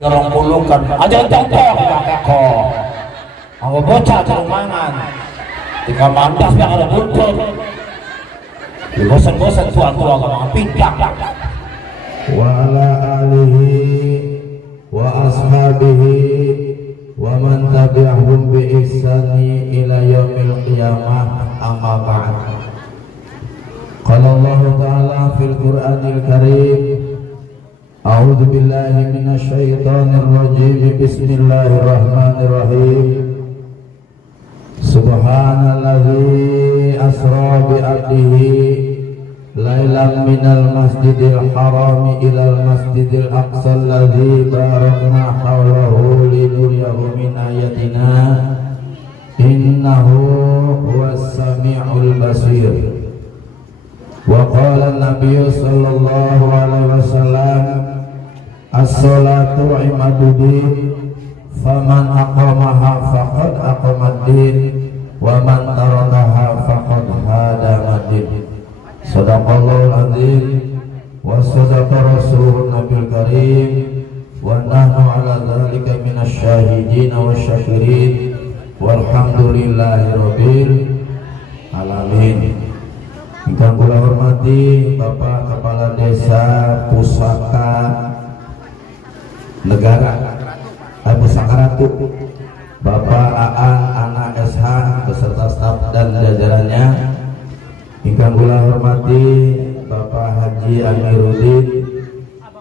Orang bulukan aja contoh kakek kok aku bocah cerumangan jika mandas yang ada buntut di bosan-bosan tua-tua kalau pindah wa ala alihi wa ashabihi wa man tabi'ahum bi ihsani ila yaumil qiyamah amma ba'd. Qala Allah ta'ala fil Qur'anil Karim, a'udzu billahi minasy syaithanir rajim, bismillahirrahmanirrahim. Subhanalladzi asra bi 'abdihi lailan minal masjidil haram ilal masjidil aqsa alladzi barakna hawlahu linuriyahu min ayatina innahu huwas sami'ul basir. Wa qala an-nabiy sallallahu alaihi wasallam, as-salatu imaduddin, faman aqamaha faqad aqamad-din wa man tarakaha faqad hadamad-din. Sadaqallahul azim wa sadaqa rasulun nabil karim wa nahnu ala dzalika minasy syahidin wasyakirin walhamdulillahi rabbil alamin. Ingkang kula hormati Bapak Kepala Desa Pusaka Negara Pusaka Ratu, Bapak Aan Anak SH beserta staf dan jajarannya. Ingkang kula hormati Bapak Haji Amiruddin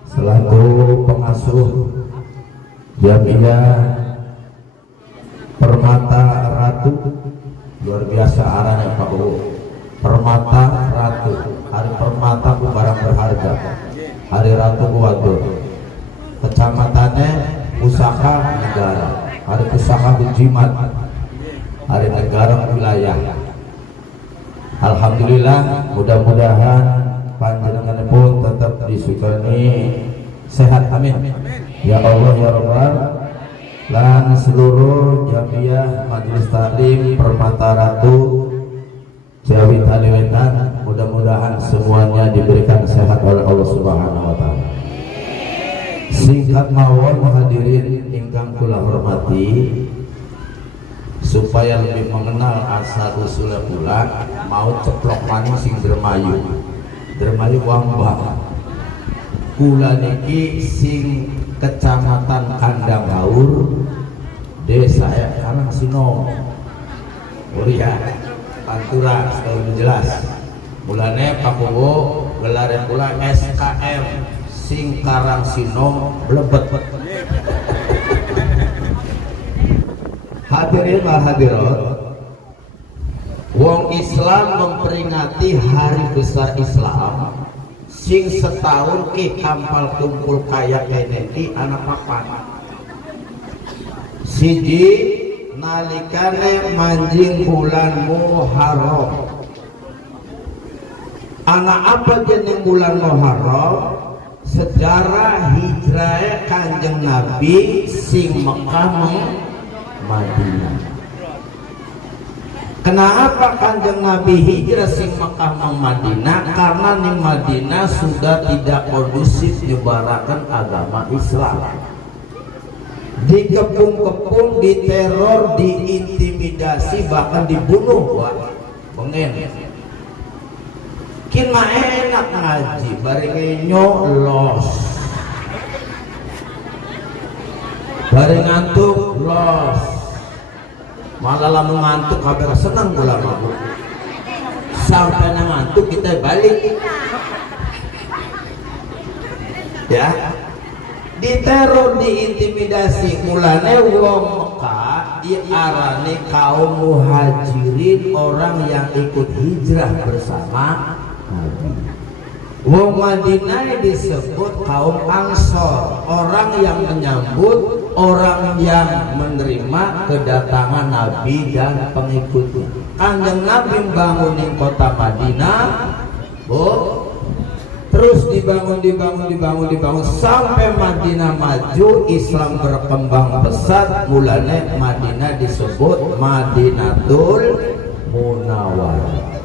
selaku pengasuh Jamiah Permata Ratu, luar biasa arahnya Pak Bu. Permata Ratu, hari permata ku barang berharga, hari ratu ku wadur. Kecamatannya Pusaka Negara, hari Pusaka ku jimat, hari negara wilayah. Alhamdulillah, mudah-mudahan panjenengan pun tetap disukani sehat, amin ya Allah ya Rabbal. Dan seluruh jamiah majelis taklim Permata Ratu Jawi Taliwetan, mudah-mudahan semuanya diberikan sehat oleh Allah Subhanahu wa taala. Singkat mawon hadirin ingkang kula hormati, supaya lebih mengenal asal usul kula, mau ceplok manis sing dermayu wambah. Kula niki sing Kecamatan Kandanghaur, Desa Karangsino, Muria, Pantura, sekali jelas. Mulane Pak Bowo gelar kula SKM sing Karangsino blebet. Hadirin wal hadirat, wong Islam memperingati hari besar Islam sing setahun ke kampal kumpul kaya keneti anak papan. Siji nalikane manjing bulan Muharram. Anak apa jeneng bulan Muharram? Sejarah hijrah Kanjeng Nabi sing Mekah Madinah. Kenapa Kanjeng Nabi hijrah sing Mekah Madinah? Karena di Madinah sudah tidak kondusif nyebarakan agama Islam. Dikepung-kepung, diteror, diintimidasi, bahkan dibunuh. Wah, pengen. Kina enak ngaji, bareng los, bareng ngantuk los. Malah lamun ngantuk kabar senang pula mabuk. Sampai ngantuk kita balik. Ya. Diteror, diintimidasi. Mulane wong Mekah diarani kaum muhajirin, orang yang ikut hijrah bersama Nabi. Wong Madinah disebut kaum Ansor, orang yang menyambut, orang yang menerima kedatangan Nabi dan pengikutnya. Kanjeng Nabi bangunin kota Madinah, terus dibangun sampai Madinah maju, Islam berkembang pesat. Mulanya Madinah disebut Madinatul Munawwarah.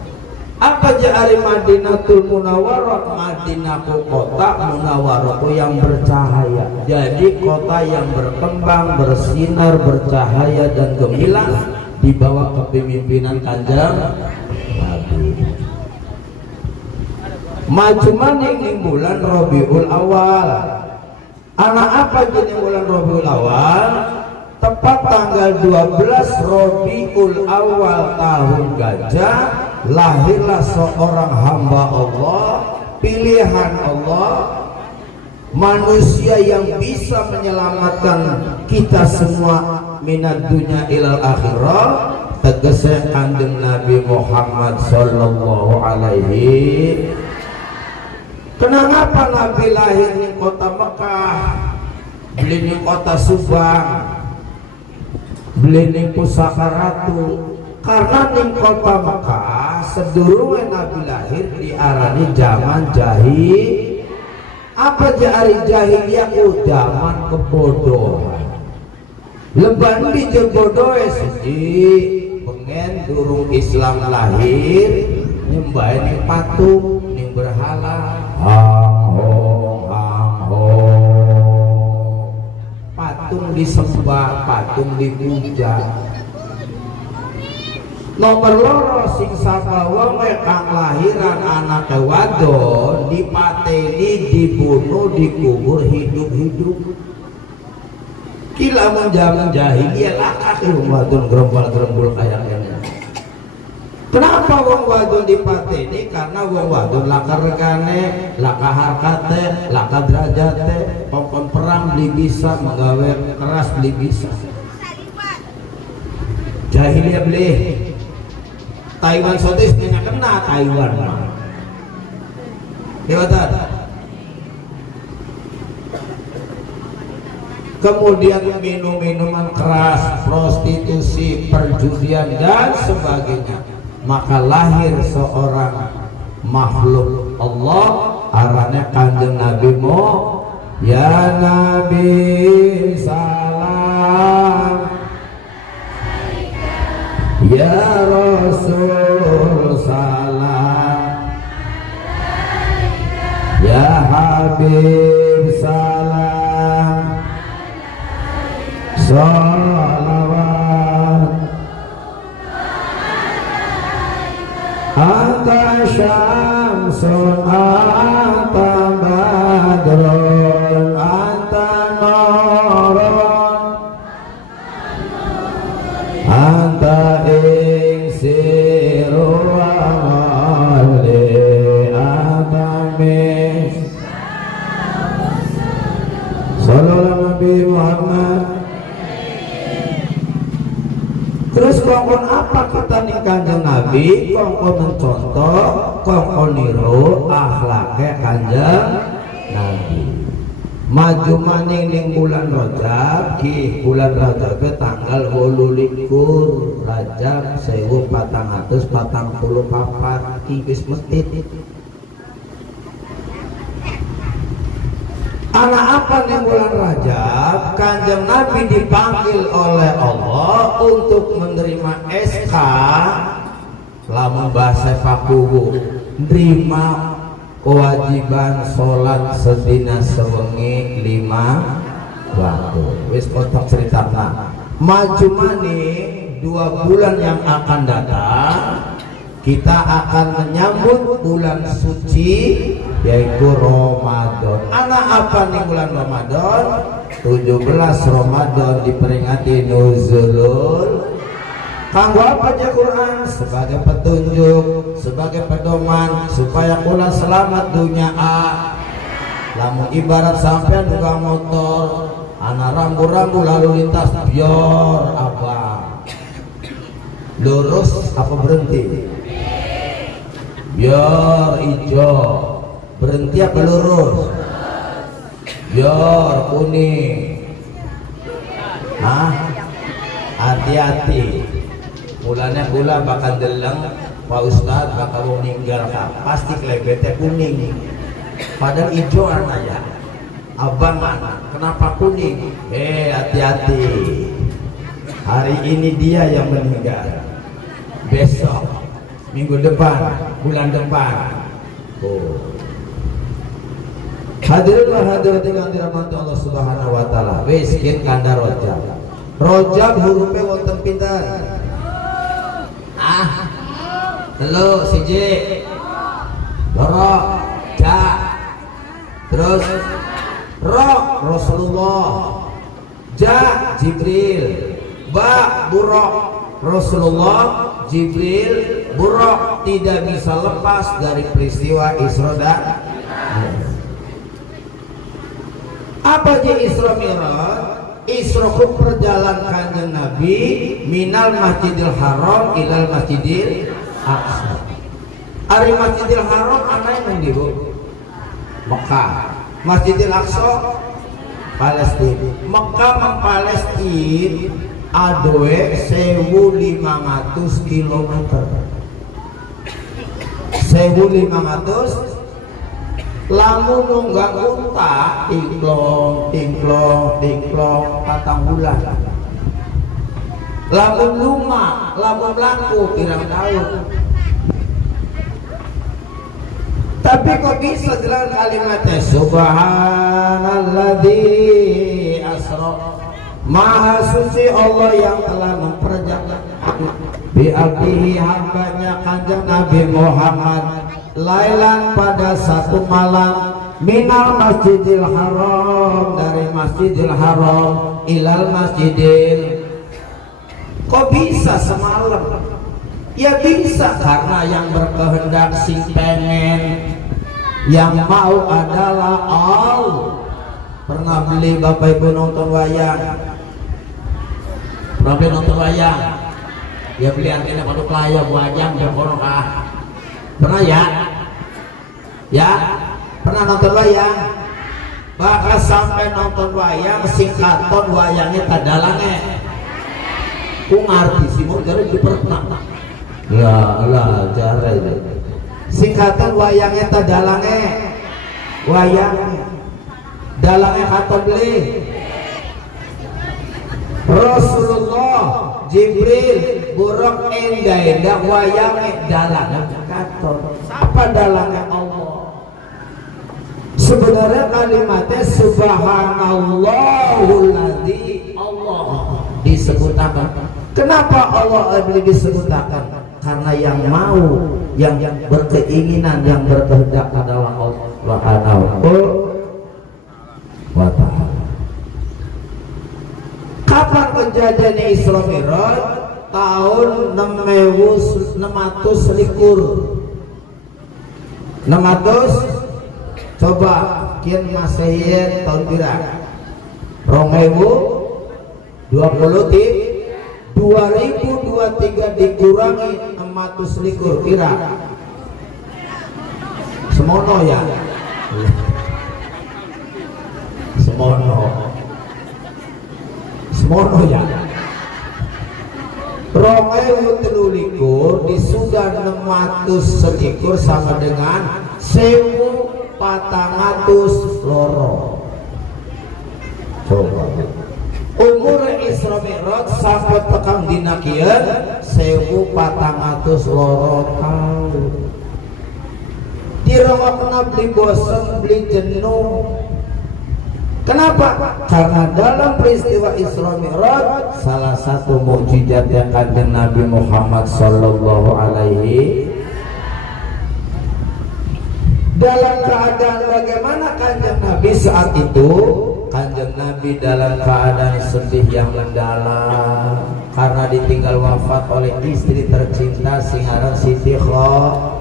Apa jari Madinatul Munawwarah? Madinahku kota Munawwarahku yang bercahaya. Jadi kota yang berkembang, bersinar, bercahaya dan gemilang di bawah kepemimpinan Kanjeng Nabi. Maju maning ning bulan Rabiul Awal. Anak apa jenis bulan Rabiul Awal? Tepat tanggal 12 Rabiul Awal tahun gajah, lahirlah seorang hamba Allah, pilihan Allah, manusia yang bisa menyelamatkan kita semua minad dunya ilal akhirah, tegese Kanjeng Nabi Muhammad sallallahu alaihi. Kenapa Nabi lahir di kota Mekah, beli di kota Subang, beli di Pusaka Ratu? Karena di kota Mekah sedurunge Nabi lahir diarani zaman jahil. Apa jari jahiliyah? Zaman kebodohan. Leban di jebodohe sedih pengen durung Islam lahir nyembah ning patung ning berhala. Hang ho patung disembah, patung dipuja. Nomor loro sing sapa wong kang lahiran anak wadon dipateni, dibunuh, dikubur hidup-hidup. Kila menjaman jahiliyah lakah wong wadon gerembal-gerembul kaya kene. Kenapa wong wadon dipateni? Karena wong wadon lakar regane, lakah harkate, lakah derajate, pokon perang beli bisa, menggawe keras beli bisa. Jahiliyah beli Taiwan sotis kena Taiwan. Dewatan. Kemudian minum-minuman keras, prostitusi, perjudian dan sebagainya. Maka lahir seorang makhluk Allah, arahnya Kanjeng Nabi ya Nabi salam, ya Rasul salam, ya Habib salam, salawat. Anta syamsun, anta badrun, anta nurun, anta iksiru amali, anta mis. Sallallahu Nabi Muhammad. Terus kongkon apa kita nih Kanjeng Nabi? Kongkon mencontoh, kongkon niru akhlaknya Kanjeng Nabi. Maju maning ning bulan Rajab, ki bulan Rajab ke tanggal 28 Rajab 1444 tipis mestit. Anak apa nih bulan Rajab? Kanjeng Nabi dipanggil oleh Allah untuk menerima SK lama bahasa fakuhu, nerima kewajiban sholat sedina sewengi 5 waktu. Wis kotak ceritana. Maju maning 2 bulan yang akan datang, kita akan menyambut bulan suci yaitu Ramadan. Anak apa nih bulan Ramadan? 17 Ramadan diperingati nuzulul. Kanggo apa aja Quran? Sebagai petunjuk, sebagai pedoman supaya kula selamat dunia lamun ibarat sampean nunggang motor anak rambu-rambu lalu lintas biar apa? Lurus apa berhenti? Biar hijau. Berhenti apa lurus? Biar kuning. Hati-hati. Mulanya gula bakal deleng, Pak Ustadz bakal meninggal pasti kelebetnya kuning. Padahal hijau ya. Abang mana? Kenapa kuning? Hati-hati. Hari ini dia yang meninggal. Besok minggu depan, bulan depan. Oh. Hadirin wa hadirat ingkang dirahmati Allah Subhanahu wa taala. Wis kieu kanda Rajab. Rajab hurufe wonten pinten? Telu siji. Loro ja. Terus ro Rasulullah. Ja Jibril. Ba buruk Rasulullah, Jibril, buruk tidak bisa lepas dari peristiwa Isra dan apa aja Isra Mi'raj? Isra ku perjalanan kanjeng Nabi minal Masjidil Haram ilal Masjidil Aqsa. Ari Masjidil Haram ana yang di Mekah. Masjidil Aqsa Palestina. Mekah mang Palestina adoe 1500 km. 1500 lamun nunggak unta tingklong patang bulan. Lamun luma, lamun laku pirang tahun. Tapi kok bisa jalan kalimatnya Subhanalladzi asra. Maha suci Allah yang telah memperjalan bi'abdihi hambanya kanjeng Nabi Muhammad lailan pada satu malam minal Masjidil Haram dari Masjidil Haram ilal Masjidil. Kok bisa semalam? Ya bisa karena yang berkehendak sing pengen, yang mau adalah Allah. Pernah beli Bapak Ibu nonton wayang? Pernah beli nonton wayang? Ya beli artinya pada pelaya wayang dan korokah. Pernah ya? Ya? Pernah nonton wayang? Bahkan sampai nonton wayang singkaton wayangnya tadalange. Ku ngarti sih mau jadi dipertama. Lah jare. Singkatan wayangnya tadalange. Wayang dalangnya katon beli. Rasulullah, Jibril, buruk endah wayangnya dalang katon. Apa dalangnya Allah? Sebenarnya kalimatnya Subhanallahulladzi, Allah disebutkan. Kenapa Allah disebutkan? Karena yang mau, yang berkeinginan, yang berkehendak adalah Allah Subhanahu wa ta'ala. Kapan kejadian Isra Mi'raj? Tahun 600 likur. 600 coba kian Masehi tahun pira? 2023 dikurangi 600 likur kira semono ya. Semono ya. 2023 disudah 600 selikur sama dengan 1400 loro. Coba umur Isra Mi'raj sampai tekan dina kieu 1400 loro tahun. Dirawakna beli bosan, beli jenuh. Kenapa? Karena dalam peristiwa Isra Mi'raj salah satu mukjizat yang kanjeng Nabi Muhammad sallallahu alaihi dalam keadaan bagaimana kanjeng Nabi saat itu? Kanjeng Nabi dalam keadaan sedih yang mendalam karena ditinggal wafat oleh istri tercinta singaran Siti Khadijah.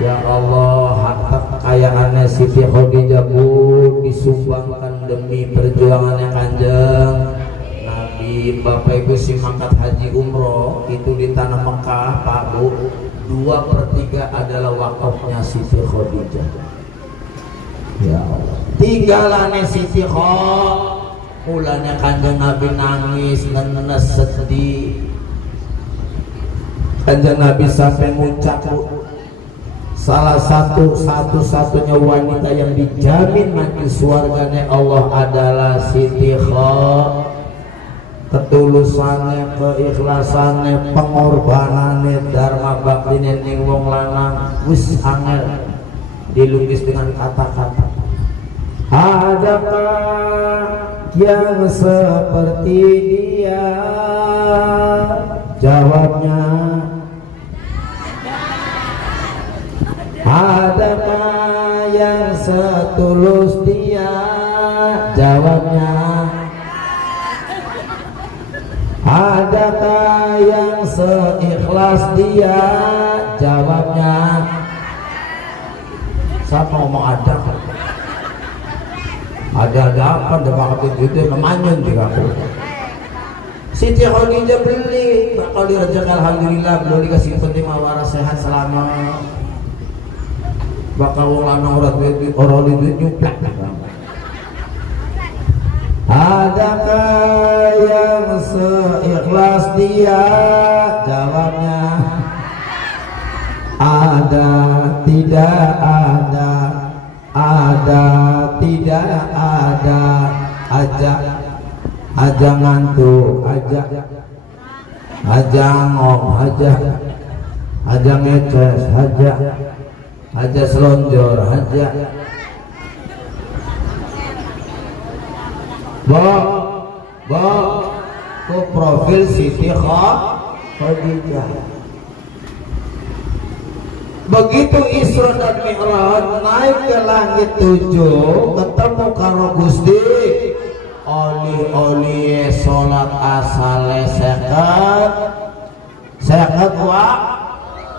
Ya Allah, harta kekayaannya Siti Khadijah pun disumbangkan demi perjuangannya kanjeng Nabi. Bapak Ibu si mangkat haji umroh itu di tanah Mekah, Pak Bu, 2/3 adalah wakafnya Siti Khadijah. Ya Allah, tinggalannya Siti Khadijah, mulanya kanjeng Nabi nangis, nenes sedih. Kanjeng Nabi sampai ngucap, salah satu-satunya wanita yang dijamin nanti surganya Allah adalah Siti Khadijah. Ketulusannya, keikhlasannya, pengorbanannya, dharma bakti dinening wong lanang wis angel dilukis dengan kata-kata. Adakah yang seperti dia? Jawabnya, adakah yang setulus dia? Jawabnya, adakah yang seikhlas dia? Jawabnya, siapa ngomong ada? Ada apa? Ada bakal itu memanyun di aku. Siti Khadijah beli, bakal direjek alhamdulillah, beliau dikasih penting waras sehat selama. Bakal wong lanang orang duit nyuplak. Adakah yang seikhlas dia? Jawabnya, ada, tidak ada. Ada, tidak ada. Aja ngantuk, aja ngom, aja ngeces, aja selonjor, Bo, profil Siti Khadijah. Begitu Isra dan Mi'raj naik ke langit 7, ketemu karo Gusti, oli salat asale seket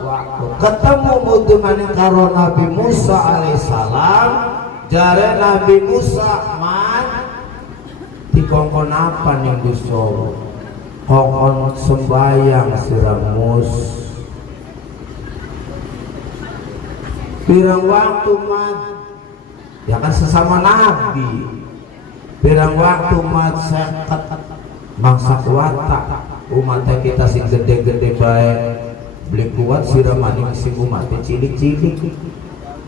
waktu ketemu mutu maning karo Nabi Musa alaihissalam. Jare Nabi Musa man dikongkon apa nih Gusti? Kongkon sembayang siramus. Pirang waktu mat, ya kan sesama Nabi. Pirang waktu mat seket mangsa kuata umatnya kita sing gede-gede baik beli kuat siramaning sing umatnya cilik-cilik.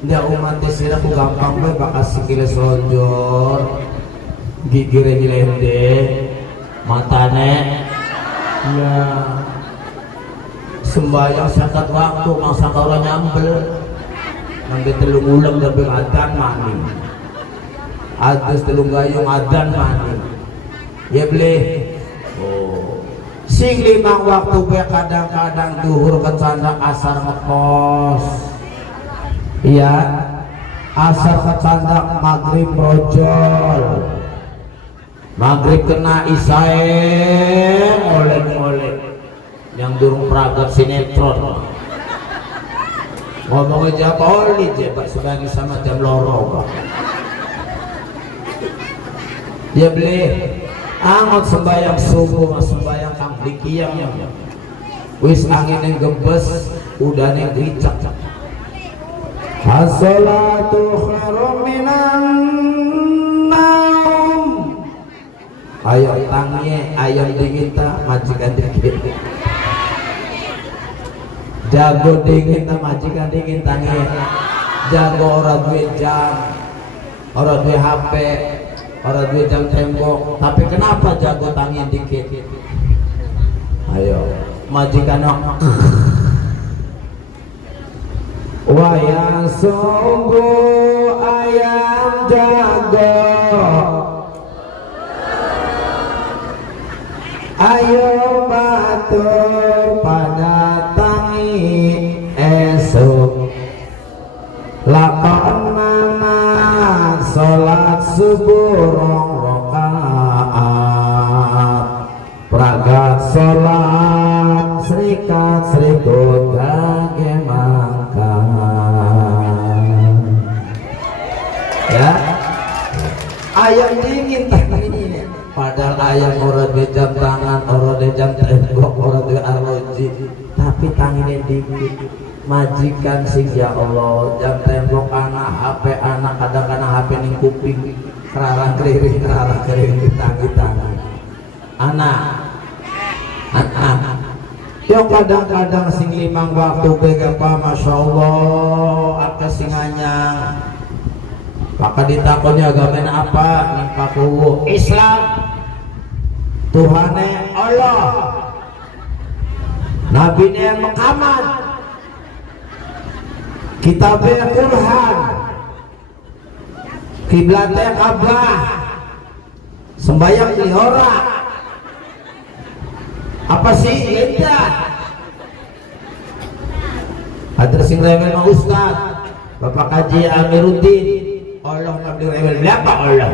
Ndak umatnya siraku gampang bae bakal sikile selonjor, gigire nyelende, matane ya sembayang seket waktu mangsa karo nyambel. Nanti telung ulang dabeng adan mani, adus telung gayung adan mani, ya beli. Oh, sing limang waktu be kadang-kadang duhur kecanda asar ngekos, iya, asar kecanda maghrib rojol, maghrib kena isae oleh yang durung peragam sinetron. Ngomongnya jatoli jebak sebagai sama jam loro Pak. Ya beli angot sembayang subuh sembayang kang dikiyang wis angin yang gebes udah yang ricak. As-salatu khairum minan naum. Ayo tangye ayam dingin ta majikan dikit. Jago dingin ta majikan dingin tangi. Jago orang duit jam, orang duit HP, orang duit jam tembok. Tapi kenapa jago tangi dikit? Ayo majikan wayang sungguh ayam jago. Ayo batur pada esok lakon mana sholat subuh rong rakaat pragat sholat serikat serikut kage makan ya ayam dingin ini padahal ayam orang di jam tangan orang di jam tembok orang di arloji tapi tangannya dingin. Majikan sing ya Allah jam tembok anak HP anak kadang-kadang HP ning kuping kerarang keriring di tangan anak yang kadang-kadang sing limang waktu begapa Masya Allah akeh sing anyang maka ditakoni agamen apa ning pakuwu Islam Tuhane Allah Nabi Muhammad kitabnya Quran, kiblatnya Ka'bah, sembahyang lihora. Apa sih beda? Ada sing rewel mah Ustaz, Bapak Kaji Amiruddin, Allah ngambil rewel berapa Allah?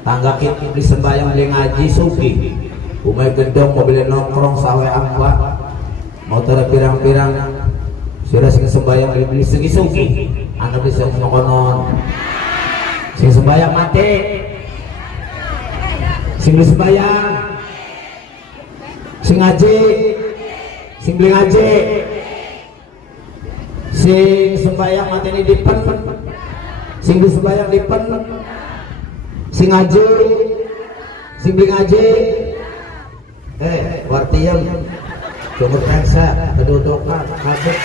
Tangga kita beli sembahyang beli ngaji suki, umai gendong mau beli nongkrong sawe apa, mau tara pirang-pirang, sudah sing sembahyang beli segi suki, anak bisa ngonon, sing sembahyang mati, sing beli sembahyang, sing ngaji, sing beli ngaji, sing sembahyang mati ini dipen, sing beli sembahyang dipen. Sing ngaji, sing beli ngaji, wartiyam, jumur kansa, kedudukan, kasut,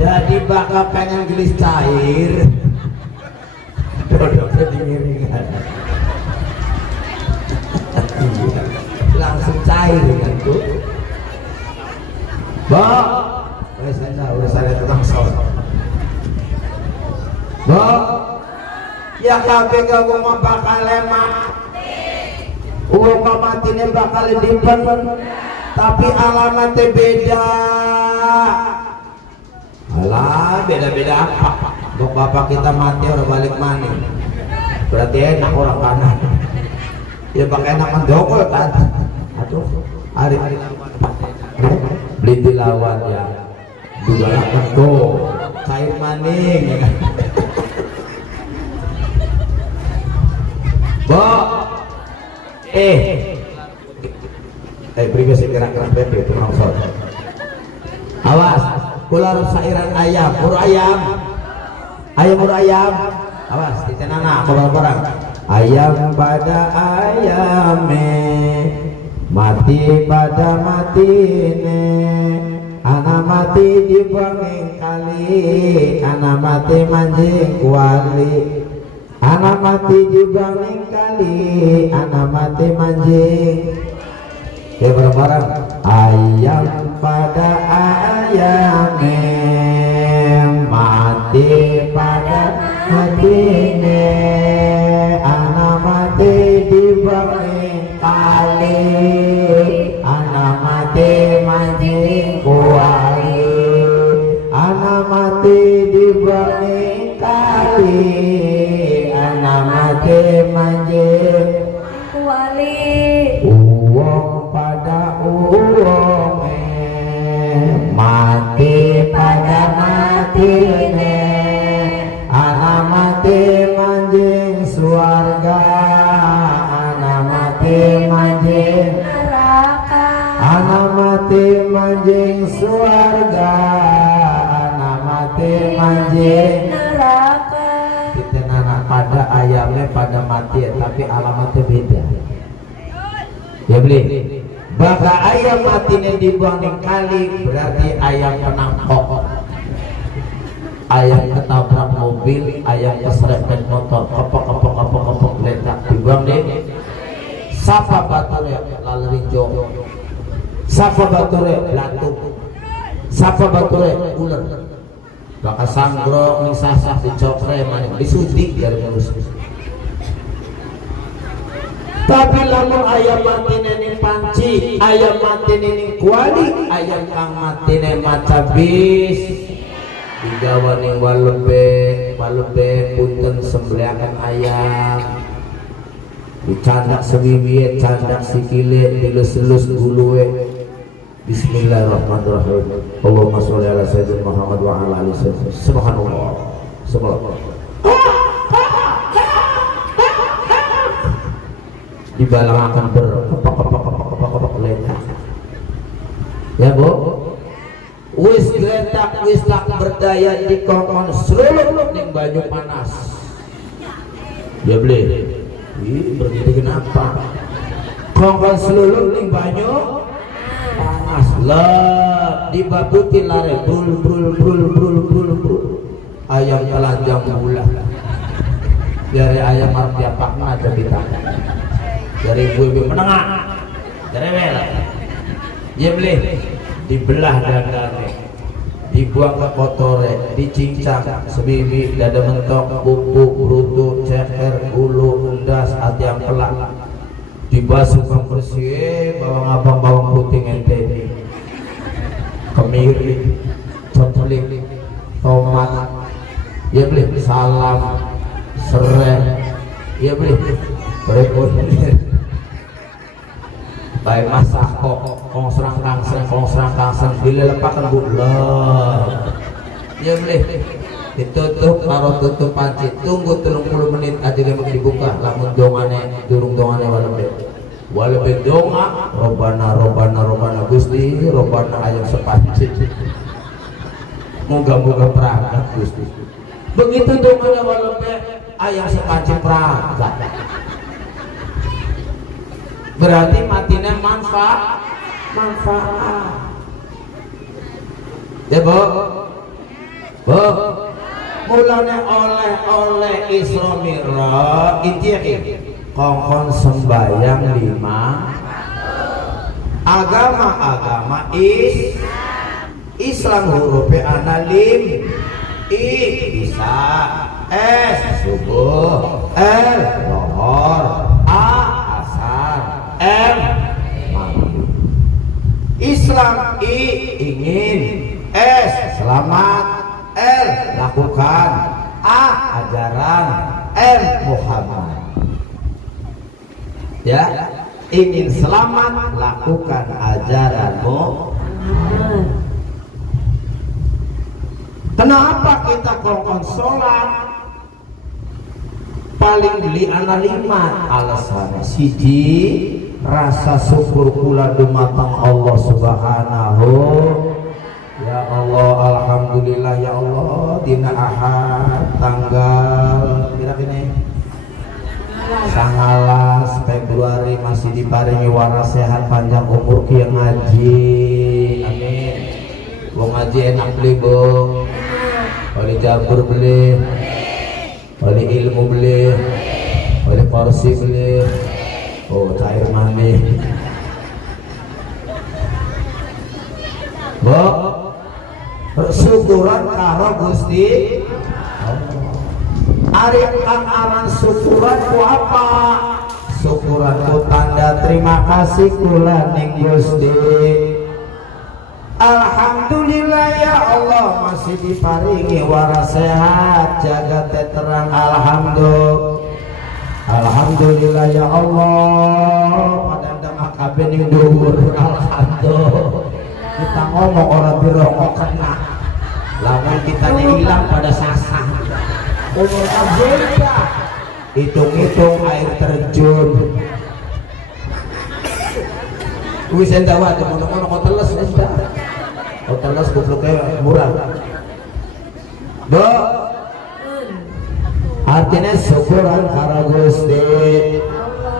jadi bakal pengen gelis cair, duduknya dimiringan, langsung cair kan tuh, udah saya tukang saus. Ya kabeh gak mau bakal mati. Uang matinya bakal dipen, tapi alamatnya beda. Alah, beda-beda apa? Bapak kita mati orang balik mana? Berarti enak orang kanan. Ya pakai enak mendokol kan? Aduh, hari beli dilawan ya. Dua lapan go, cair maning. Ya kan? Beri gerak-gerak bebek itu maksud. Awas, ular sairan ayam, mur ayam, awas, ditenana, barang-barang. Ayam pada ayame, mati pada matine, anak mati dibuangin kali, anak mati manjing kuali. Anak mati juga kali, anak mati manjing. Ya bareng-bareng. Ayam pada ayamnya, mati pada matine, anak mati dibangin kali, anak mati manjing kuali, anak mati dibangin kali. Mati manjing kuali, uang pada uang, mati pada matine, anak mati manjing suarga, anak mati manjing neraka, anak mati manjing suarga, anak mati manjing neraka. Pada ayamnya pada mati, tapi alamatnya beda. Ya beli. Baka ayam matinya dibuang di kali, berarti ayam penangkok. Ayam ketabrak mobil, ayam keserempet motor, kepok letak dibuang deh. Sapa bature lalu rinjo, sapa bature latuk, sapa bature ular. Bakal sanggro nisasah dicokre maning disudik dari mulus. Tapi lamun ayam mati nening panci, ayam mati nening kuali, ayam kang mati nening maca bis, digawa ning walebe punten sembelihan ayam, dicandak sewiwiye, candak sikile, dilus-lus guluwe. Bismillahirrahmanirrahim. Allahumma sholli ala sayyidina Muhammad wa ala alihi wasallam. Subhanallah. Subhanallah. Dibalangkan berkepak letak. Ya bu, wis letak wis tak berdaya di kongkong seluruh ning banyu panas. Ya beli. Ih, begitu kenapa? Kongkong seluruh ning banyu panas lah, dibabuti lare brul ayam telanjang bulat dari ayam arti apakna ada kita dari ibu menengah dari mela Ya beli, dibelah dadane, dibuang ke kotore, dicincang, sebibi, dada mentok, bubuk, brutu, ceker, ulu, endas, hati yang pelak, dibasuh bersih, bawang putih ngenteni, kemiri, coklik, tomat, ya beli, salam, serai, ya beli, berikut. Baik masak kok, kong serang kangseng, dilelepakan bulan. Ya beli, ditutup, karo tutup panci, tunggu 30 menit aja dia dibuka. Lamun durung dongane walabe donga, robana Gusti, robana ayam sepanci. Moga-moga perangkat Gusti. Begitu dongane walabe ayam sepanci perangkat. Berarti matinya manfaat. Ya bu, mulanya oleh Isra Mi'raj intinya kongkon sembayang 5 agama Islam hurufnya ana lim bisa subuh lohor M maghrib. Islam ingin, S selamat, L lakukan, A ajaran, M Muhammad. Ya, ingin selamat lakukan ajaran Muhammad. Kenapa kita kongkon sholat? Paling beli anak 5 alasannya siji rasa syukur kula dumateng Allah Subhanahu. Ya Allah, alhamdulillah ya Allah, dina Ahad tanggal kira-kira 19 Februari masih diparingi waras sehat panjang umur kieu ngaji. Amin. Wong ngaji enak beli bu, oleh jabur beli, oleh ilmu beli, oleh porsi beli. Oh, cair mani. Bu, syukuran karo Gusti Ari kang aran syukuran ku apa? Syukuran ku tanda terima kasih kula ning Gusti. Alhamdulillah ya Allah masih diparingi waras sehat jagat terang. Alhamdulillah ya Allah padahal makabe ning dhuwur. Alhamdulillah kita ngomong orang birongok kena lamun kita hilang pada sasah umur aja hitung-hitung air terjun wis endah wae mono-mono kok teles endah kok teles gobloknya murah do artinya syukuran karo Gusti.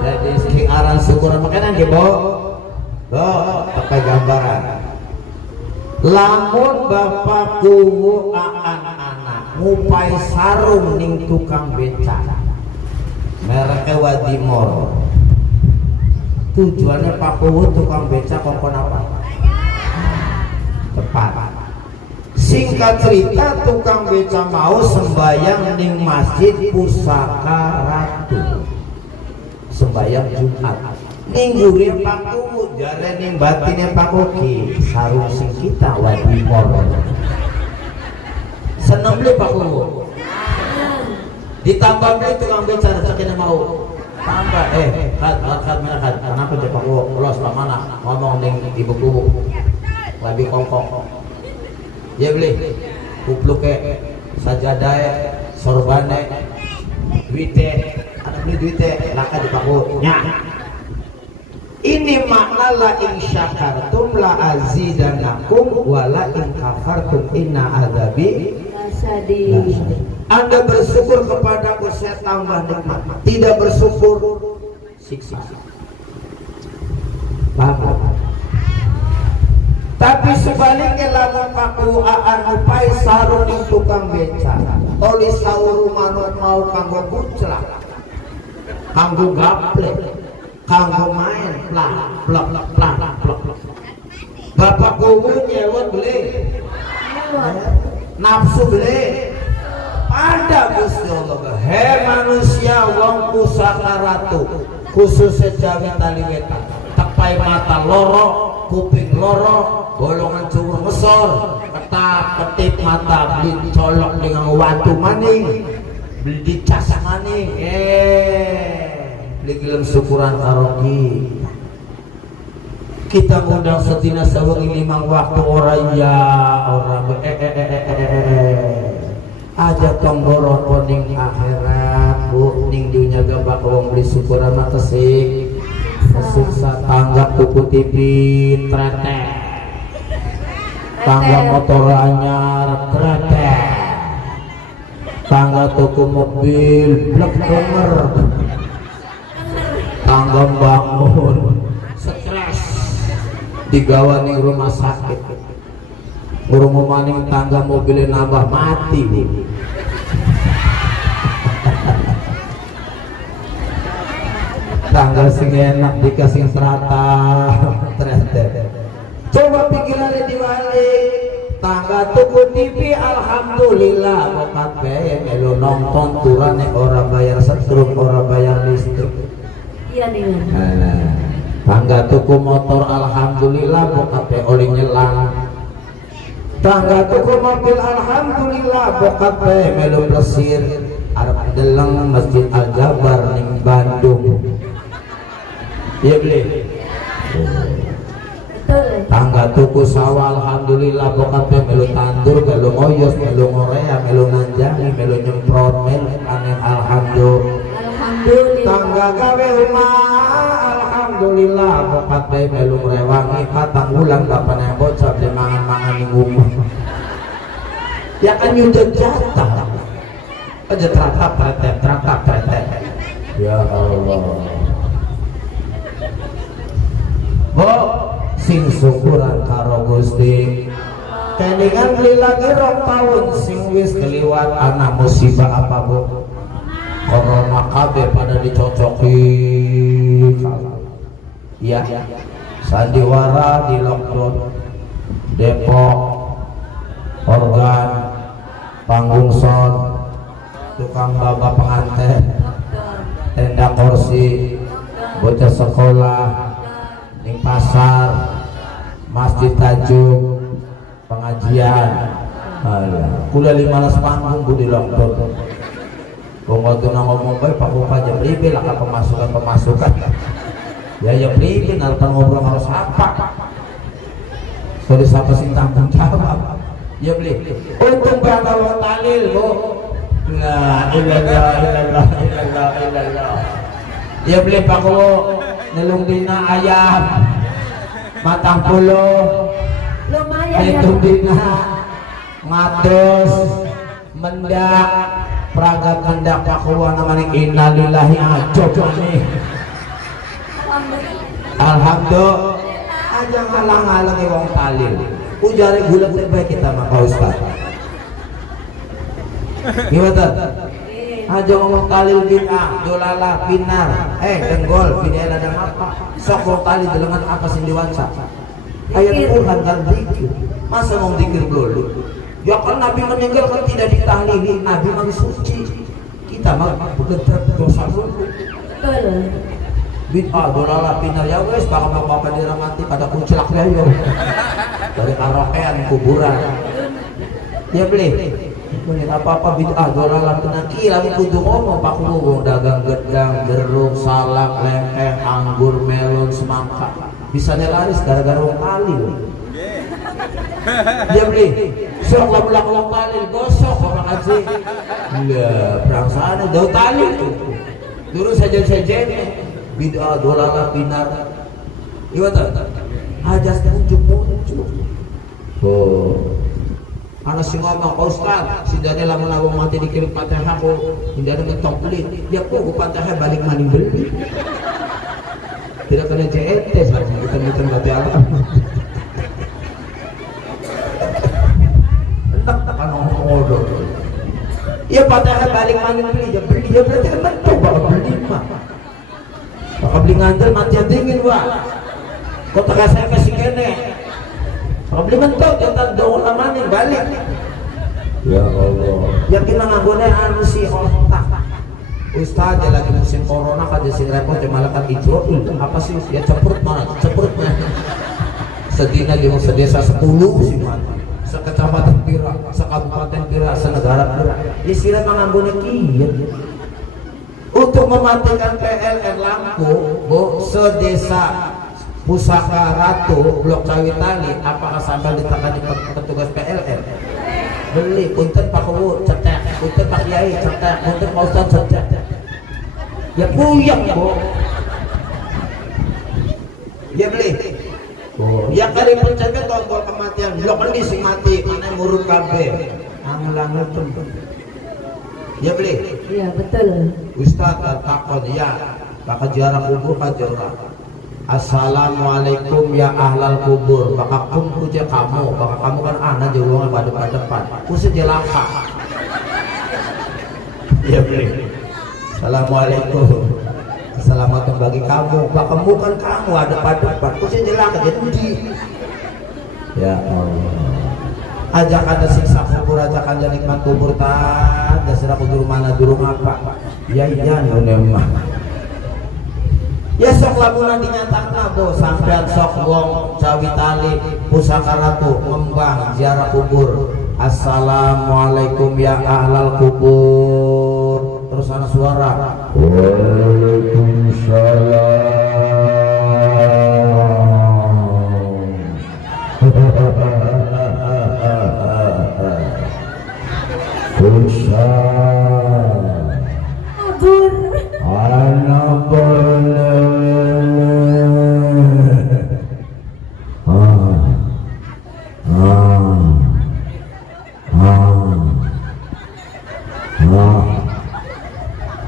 Jadi sing aran syukuran makanan nggih Bu do pakai gambaran lamun bapak kuwu anak ngupai sarung ning tukang beca mereke Wadimor. Tujuannya Pak Kuwu tukang beca kongkon apa? Tepat. Singkat cerita tukang beca mau sembayang ning Masjid Pusaka Ratu, sembayang Jumat. Ninggure Pak Kuwu jare ning batine Pak Kuki sarung sing kita Wadimor. Seneng beli Pak Kuwu. Ditambah beli tukang beca rezekine mau. Tambah kad kenapa Pak Kuwu los mana ngomong ning Ibu Kuwu. Lebih kongkong. Ya beli kupluke sajadae sorbane duite ada beli duite laka di Pak Kuwu nya. Ini makna la in syakartum la azidannakum wa la in kafartum inna adzabi lasyadid. Anda bersyukur kepadaku saya tambah nikmat. Tidak bersyukur siksa. Paham? Tapi sebaliknya lamun Paku aan upai sarung ning tukang beca. Oli sauru manuk mau kanggo buclak. Kanggo gaplek. Kanggo main plak. Bapak kuwu nyewot beli, nafsu beli. Ada Gusti Allah. Hei manusia wong pusaka ratu, khususnya Jawi Taliwetan. Tepai mata loro, kuping loro, bolongan cumur ngesor, ketap ketip mata beli colok dengan watu maning, beli dicas maning. Beli gelem syukuran karogi. Kita ngundang setina sewengi 5 waktu orang ya orang aja tonggorot poning akhirat bu ning dunya gambak wong beli syukuran mah kesik tanggap tuku TV tretek tangga motor anyar tretek tangga tuku mobil blek denger tangga bangun stres digawa ning rumah sakit ngurung maning tangga mobilnya nambah mati bu. Tangga sing enak dikasih serata ternyata coba pikirannya dibalik tangga tuku TV alhamdulillah bokat bae melu nonton turane ora bayar setrum ora bayar listrik iya nih tangga tuku motor alhamdulillah bokat bae oli nyelang tangga tuku mobil alhamdulillah bokat bae melu plesir arep deleng Masjid Al Jabar ning Bandung. Iya beli. Tangga tuku sawah alhamdulillah bokat bae melu tandur melu ngoyos melu ngorea melu nanjangi melu nyemprot melu panen alhamdulillah. Tangga gawe rumah alhamdulillah bokat bae melu ngrewangi patang wulan bapaknya bocah di mangan-mangan ning omah. Ya kan nyudet jatah. Aja teratap tretet. Ya Allah. Bo sing syukuran karo Gusti. Keningan lagi 2 tahun sing wis keliwat ana musibah apa bu? Corona kabeh pada dicocoki. Ya, sandiwara di lockdown, Depok, organ, panggung son, tukang baba pengantin, tenda kursi, bocah sekolah, ning pasar, masjid tajuk, pengajian, kuliah 15 panggung bu di lockdown. Waktu ngomong baik Pak Bupati jam 5 lah pemasukan. Ya beli harapan ngobrol harus apa? Sudah siapa sih tanggung jawab? Ya beli. Untung berapa wong talil bu? Nah, ilallah. Ya beli Pak Bu nelung dina ayam, matang puluh, hitung dina, matos, mendak, peragat mendak Pak Bu namanya innalillahi ajobani. Alhamdulillah aja ngalang-alangi wong talil ujare gula terbaik kita mah Pak Ustaz gimana aja ngomong talil bid'ah dolala binar denggol bid'ah ladang apa sok wong talil delengan apa sing diwaca ayat Tuhan kan zikir masa mau zikir dulu ya kan Nabi meninggal kan tidak ditahlili Nabi mah suci kita mah bener dosa dulu bid'ah dolala pinar ya wes bapak-bapak diramati pada kuncilak ya dari karaokean kuburan ya beli apa-apa bid'ah dolala pinar lagi kudu ngomong Pak Kubu dagang gedang jeruk salak lempeng anggur melon semangka bisa laris gara-gara wong talil dia beli sok lablak wong talil gosok orang haji iya berangsana jauh talil dulu saja bid'ah dolala binar gimana ajas muncul anak si ngomong Pak Ustaz sindane lamun awang mati dikirim Fatihah aku hindari mentok beli dia kok Fatihah balik maning beli tidak kena JET sama bukan Fatihah entak kan ngomong iya Fatihah balik maning beli dia berarti kan mentok bakal beli mah bakal beli ngandel mati dingin wah kok tengah saya kasih kene Problema tuh kita daw naman yang balik. Ya Allah. Ya kinangaguna anu si otak. Ustaz dia lagi musim corona kan jadi repot cuma malakat hijau. Apa sih ya ceprut mana? Sedina di sedesa 10 sih mati. Sekecamatan Pira, sekabupaten Pira, senegara Pira. Ya sila mangambuna kieu. Untuk mematikan PLN lampu, Bu, sedesa Pusaka Ratu Blok Cawitali, apakah sampai ditangani petugas PLN? Beli, punten Pak Kuwu cetek, punten Pak Kiai cetek, punten Pak Ustaz cetek. Ya puyeng, Bu. Ya beli. Oh. Ya kali pencet tombol kematian, blok ini sing mati, mana murut kabeh. Angel-angel tuh. Ya beli. Iya betul. Ustaz takon ya, bakal jarak kubur kajora. Assalamualaikum ya ahlal kubur. Bakal kumku je kamu, bakal kamu kan anak jauh pada depan. Kusi jelaka. Ya beli. Assalamualaikum. Keselamatan bagi kamu. Bakal bukan kamu ada pada depan. Kusi jelaka jadi. Ya Allah. Ajak ada siksa kubur, ajak ada nikmat kubur tak. Dasar kubur mana durung apa? Ya iya nemah. Ya sok lamunan dinyatakan Bu sampean sok wong Cawitali Pusaka Ratu ngembang ziarah kubur. Assalamualaikum ya ahlal kubur. Terus ana suara. Waalaikumsalam. Kabur. Anak boleh.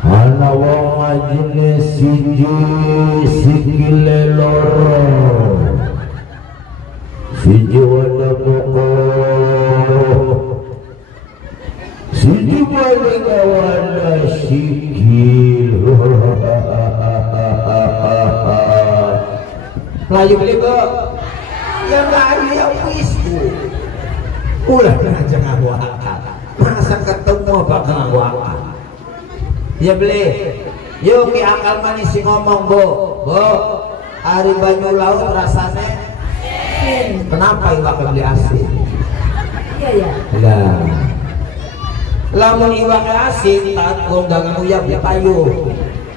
Anak wong ajine siji sikile loro. Siji wada moko. Siji balik wada sikil. Melayu beli Bu. Ya Melayu ya wis Bu. Ulah aja ngawakal. Masa ketemu bakal ngawakal. Ya beli. Yuk ki akal manis si ngomong Bu. Bu, hari banyu laut rasanya. Kenapa iwak beli asin? Iya ya. Lah. Lamun iwak asin tak gong dagang uyap ya payu.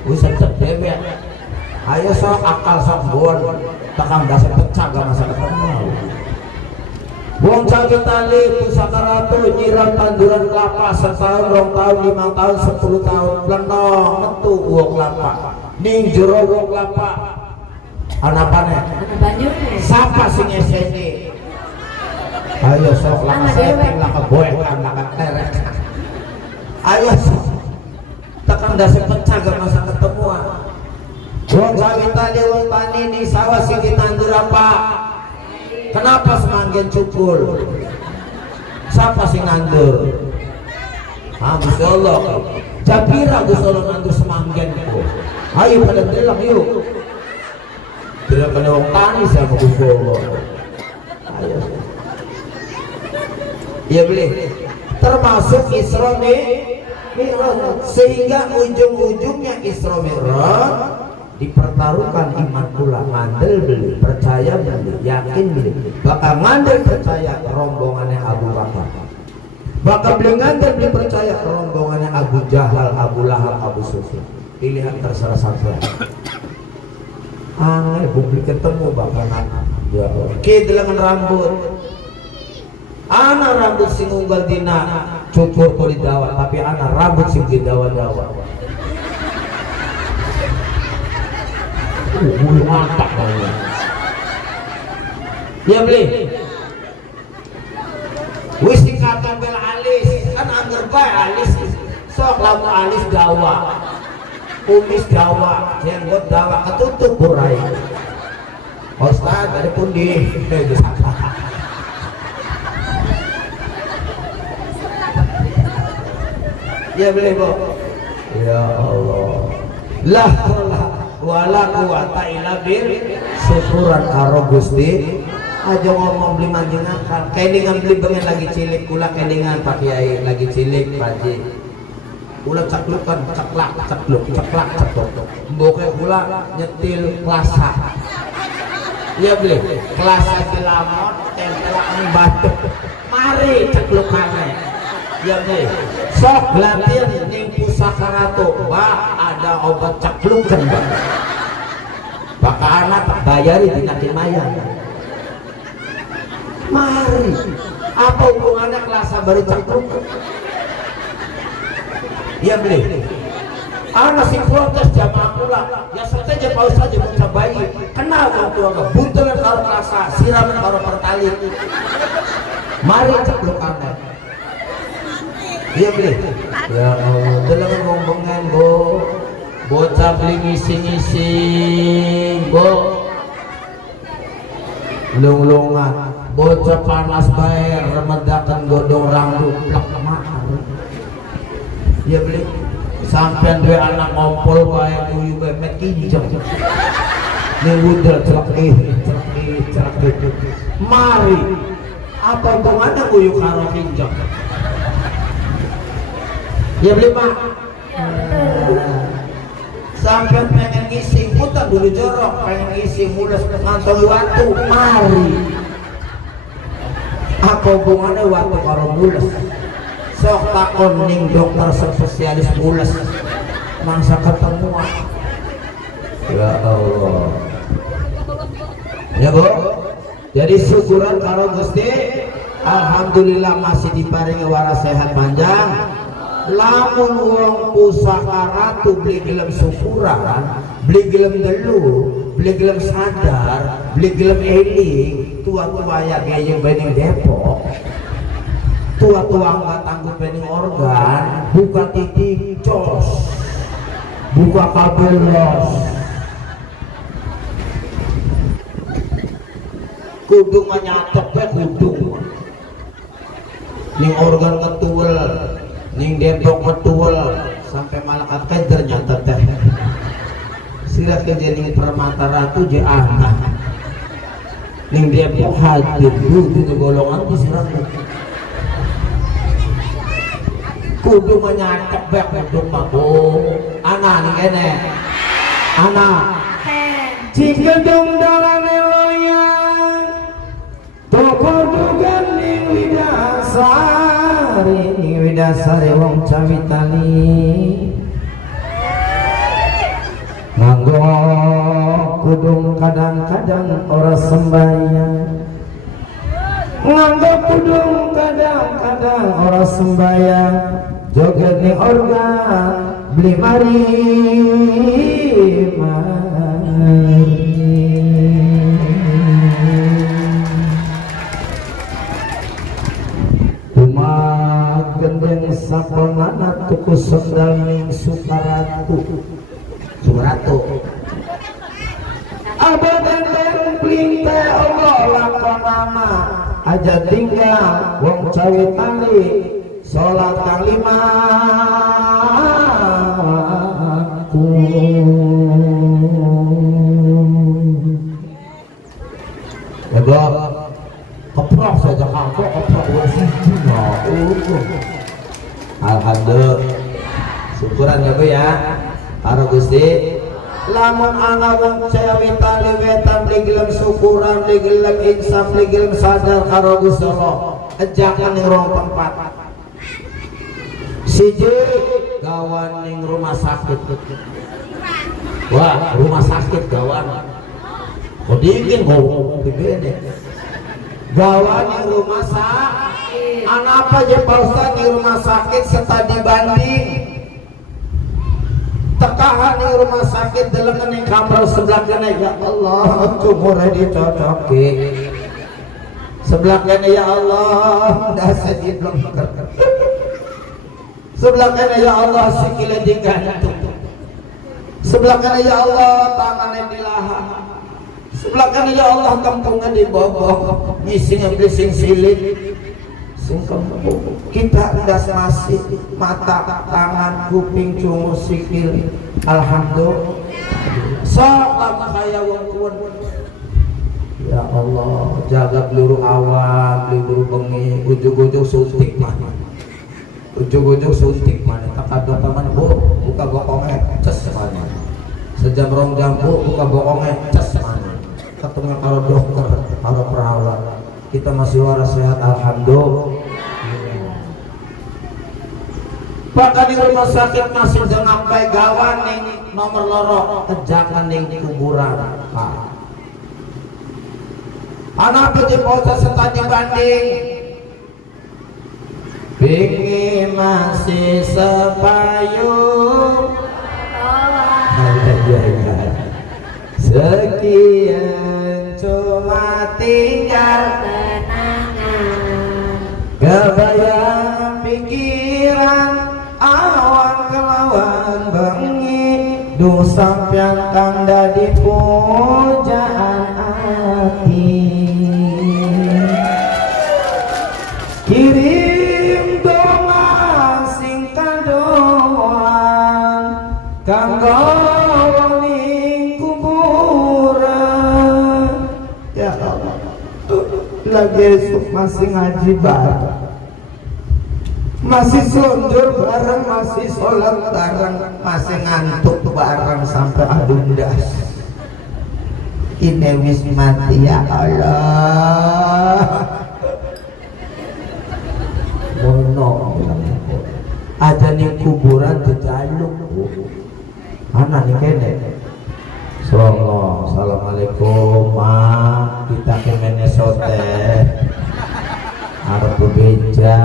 Wis tetep dewe. Ayo sok akal sok bon. Takang dasar pecah gak masa ketemu. Wong Cawitali Pusaka Ratu nyiram tanduran kelapa setahun, 2 tahun, 5 tahun, 10 tahun lenong metu uang kelapa. Ning jero uang kelapa. Anapane? Ada banyu. Siapa sing esene? Ayo sok laka setting, laka boekan, laka terek. Ayo sok. Tekan dasar pecah gak masa ketemuan. Wong Cawitali wong tani ning sawah sing ditandur apa? Kenapa semanggen cukul? Siapa sing nandur? Gusti Allah. Japira Gusti Allah nandur semanggen ku. Ayo pada bilang yuk. Tidak kena wong tani sama Gusti Allah. Ayo. Ya beli. Termasuk Isra Mi'raj. Sehingga ujung-ujungnya Isra Mi'raj dipertaruhkan iman pula, ngandel beli, percaya beli, yakin beli, bakal ngandel percaya rombongannya Abu Bakar, bakal beli ngandel beli percaya rombongannya Abu Jahal, Abu Lahab, Abu Sufyan. Pilihan terserah sampai. Bukti ketemu bakal ya kedelangan rambut, anak rambut sing unggal dina cukur kulit dawat, tapi anak rambut sing dawat. Bulu mantap banget. Ya beli. Wis dikatakan bel alis, kan angger bae alis. Sok lamu alis dawa. Kumis dawa, jenggot dawa, ketutup burai. Ustaz ada pundi. Ya beli, Bu. Ya Allah. Lah wala quwata illa billah. Syukuran karo Gusti aja ngomong beli manjing akal. Kelingan beli bengen lagi cilik kula kelingan Pak Kiai lagi cilik Pak Haji. Kula caklukan ceklak cekluk ceklak cekluk. Mboke kula nyetil klasa. Iya beli klasa dilamon tempelan batu. Mari ceklukane. Iya beli. Sok latihan ning pusaka ratu. Mbak ada obat caklukan Mbak. Baka anak bayari dina kimayan. Mari, apa hubungannya kelasa baru cekluk? Ya beli. Anak si protes jamaah pula. Ya saja paus saja bocah bayi. Kenal orang tua ke buntelan kalau kelasa, siraman kalau pertalin. Mari cekluk anak. Ya beli. Ya Allah, dalam ngomongin bo, bocah beli ngisi-ngisi, bo. Lung-lungan, bocah panas bayar remedakan godong rambut plak mahal. Ya beli sampean dua anak ngompol bayar uyu bebek kinjong. Ngudel celak mari apa hubungannya uyu karo kinjong? Ya beli Pak. Sampai pengen ngisi hutan dulu jorok, pengen ngisi mulas ngantong waktu, mari. Apa hubungannya waktu karo mulas? Sok takon ning dokter spesialis mulas, mangsa ketemu. Ya Allah. Ya Bu. Jadi syukuran karo Gusti, alhamdulillah masih diparingi waras sehat panjang. Lamun wong pusaka ratu beli gelem syukuran, beli gelem delu, beli gelem sadar, beli gelem eling, tua-tua ya gayeng bening Depok, tua-tua nggak tangguh bening organ, buka titik jos, buka kabel los, kudung nyatok be kudung, ning organ ketuel. Ning Depok betul sampai Malakat Keder nyata teh. Sirat kejadian Permata Ratu je anak. Ning Depok hadir di golongan di sirat. Kudu menyatek bek kudu mabo. Anak ning kene. Anak. Jika dong dalane loyang. Toko dugan ning widasari. Widasari wong cawitali nganggo kudung kadang-kadang ora sembahyang nganggo kudung kadang-kadang ora sembahyang joget ning organ beli mari gendeng saponana tuku sendal ning Sukaratu abadan templing teh Allah lakonana aja tinggal wong cawe tali salat kang lima keprok saja kapok keprok bersih alhamdulillah syukuran ya Bu ya karo Gusti lamun ana wong cawi tali wetan beli gelem syukuran beli gelem insaf beli gelem sadar karo Gusti Allah ejakan ning rong tempat siji gawan ning rumah sakit wah rumah sakit gawan kok dingin kok ngomong begini gawan ning rumah sakit anak apa aja Pak Ustaz di rumah sakit serta dibanding tekahan di rumah sakit dalam ning kamar sebelah kene ya Allah kumure dicocoki sebelah kene ya Allah dasa diblongker sebelah kene ya Allah sikile digantung sebelah kene ya Allah tangannya dilahan sebelah kene ya Allah kampungnya dibobok ngising blising silit kita udah masih mata, tangan, kuping, cungu, sikil alhamdulillah sok kayak wong kuon Ya Allah, jaga peluru awak, peluru bengi, ujung-ujung suntik mana? Ujung-ujung suntik mana? Tak ada teman bu, buka bokongnya, ces mana? Sejam rong jam bu, buka bokongnya, ces mana? Ketemu kalau dokter, kalau perawat, kita masih waras sehat, alhamdulillah. Bahkan di rumah sakit masih jangan baik gawan nih nomor loro kejakan nih kuburan. Anak putih proses setanya banding Bingi masih sepayung Sekian cuma tinggal kenangan Kebayang pikiran awan kelawan bengi Duh sampian tanda di pujaan hati Kirim doa sing kadoan kanggo ning kuburan ya Allah lagi esok masih ngaji bareng masih sundur bareng masih sholat bareng masih ngantuk bareng sampai adundas ini wis mati ya Allah mono aja nih kuburan dijaluk mana nih kene Sallallahu Assalamualaikum ma kita kemene sote arep beja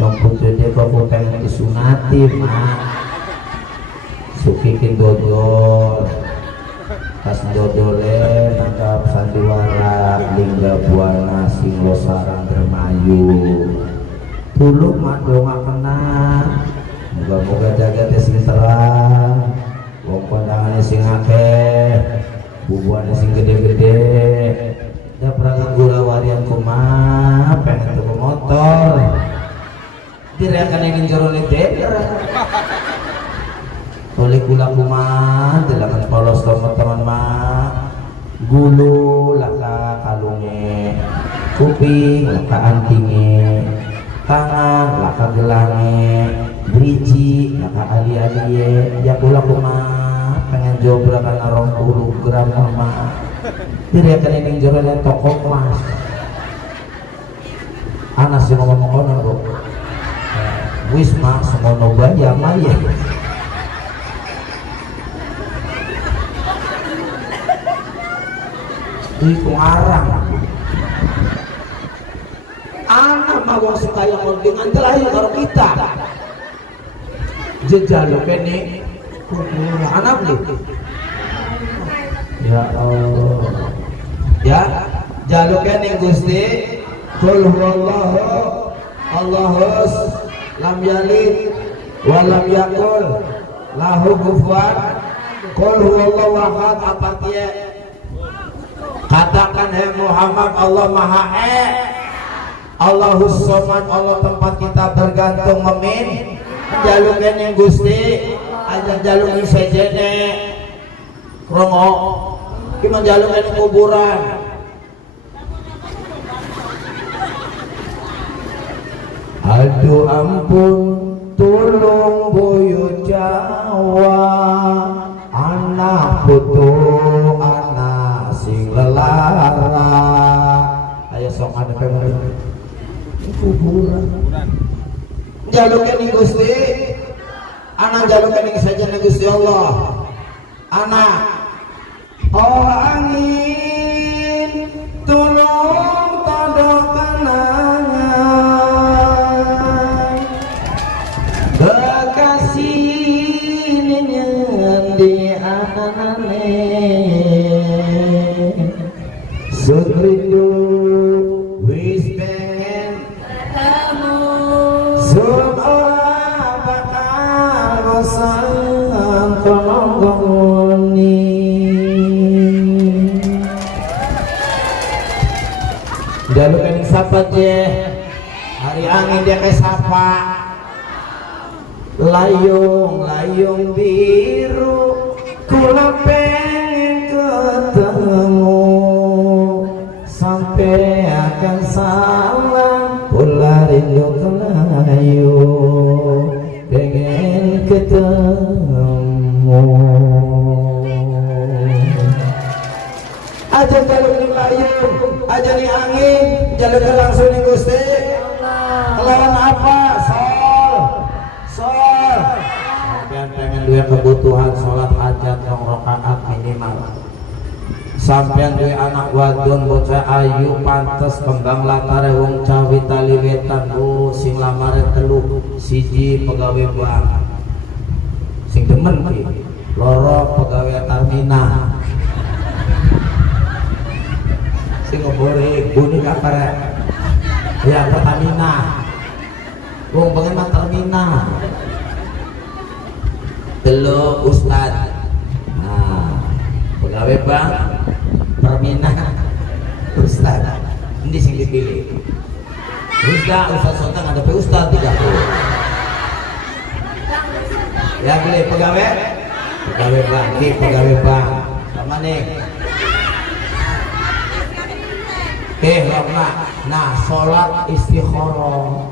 yang putune kok pengen disunati ma sukikin dodol pas dodole nangkap sandiwara lingga buana sing losarang dermayu dulu mak donga kena moga-moga jaga sing terang wong kondangannya sing akeh bubuannya sing gede-gede da perangkat gula warian kumaha pengen tuku motor direkan ingin jorone deder oleh kula kumaha delapan polos teman-teman mah gulu laka kalunge kuping laka antinge tangan laka gelange driji laka ali-aliye ya kula kumaha pengen jobrakan 20 gram mah direkan ingin jorone toko emas anak sih ngomong bro wisma semono baya maya itu arang anak mau sekaya dengan terakhir kalau kita jejal kene anak beli ya Allah ya jaluk kene Gusti qul huwallahu Allahus lam yalid wa lam yakul lahu kufuwan qul huwallahu ahad apa dia katakan hai Muhammad Allah Maha Allahus Somad Allah tempat kita bergantung memin jalukan yang Gusti aja jalukan sejene kromo gimana jalukan kuburan aduh ampun tulung buyut Jawa anak butuh anak sing lelara ayo sok ada pengen kuburan jalukan nih Gusti anak jalukan nih saja nih Gusti Allah anak oh angin tulung todok kenangan bekasih nyenyen di anane sutrindu wis pengen ketemu sun ora bakal bosan kononggoni jalukan yang sapa je hari angin dia kayak sapa layung layung biru kula pengen ketemu jadi angin jalur langsung nih Gusti kelawan apa sol sampean pengen duwe kebutuhan sholat hajat 2 rakaat minimal sampean duwe anak wadon bocah ayu pantes kembang latare wong cawi tali wetan sing lamare 3 siji pegawai bank sing demen ki loro pegawai terminal sing ngobore buni kapare ya Pertamina wong pengen mah terminal 3 ustad nah pegawai bank terminal ustad ini sing dipilih ustad sultan ada ustad tidak ya pilih pegawai bank sama nih Rokna nah sholat istikharah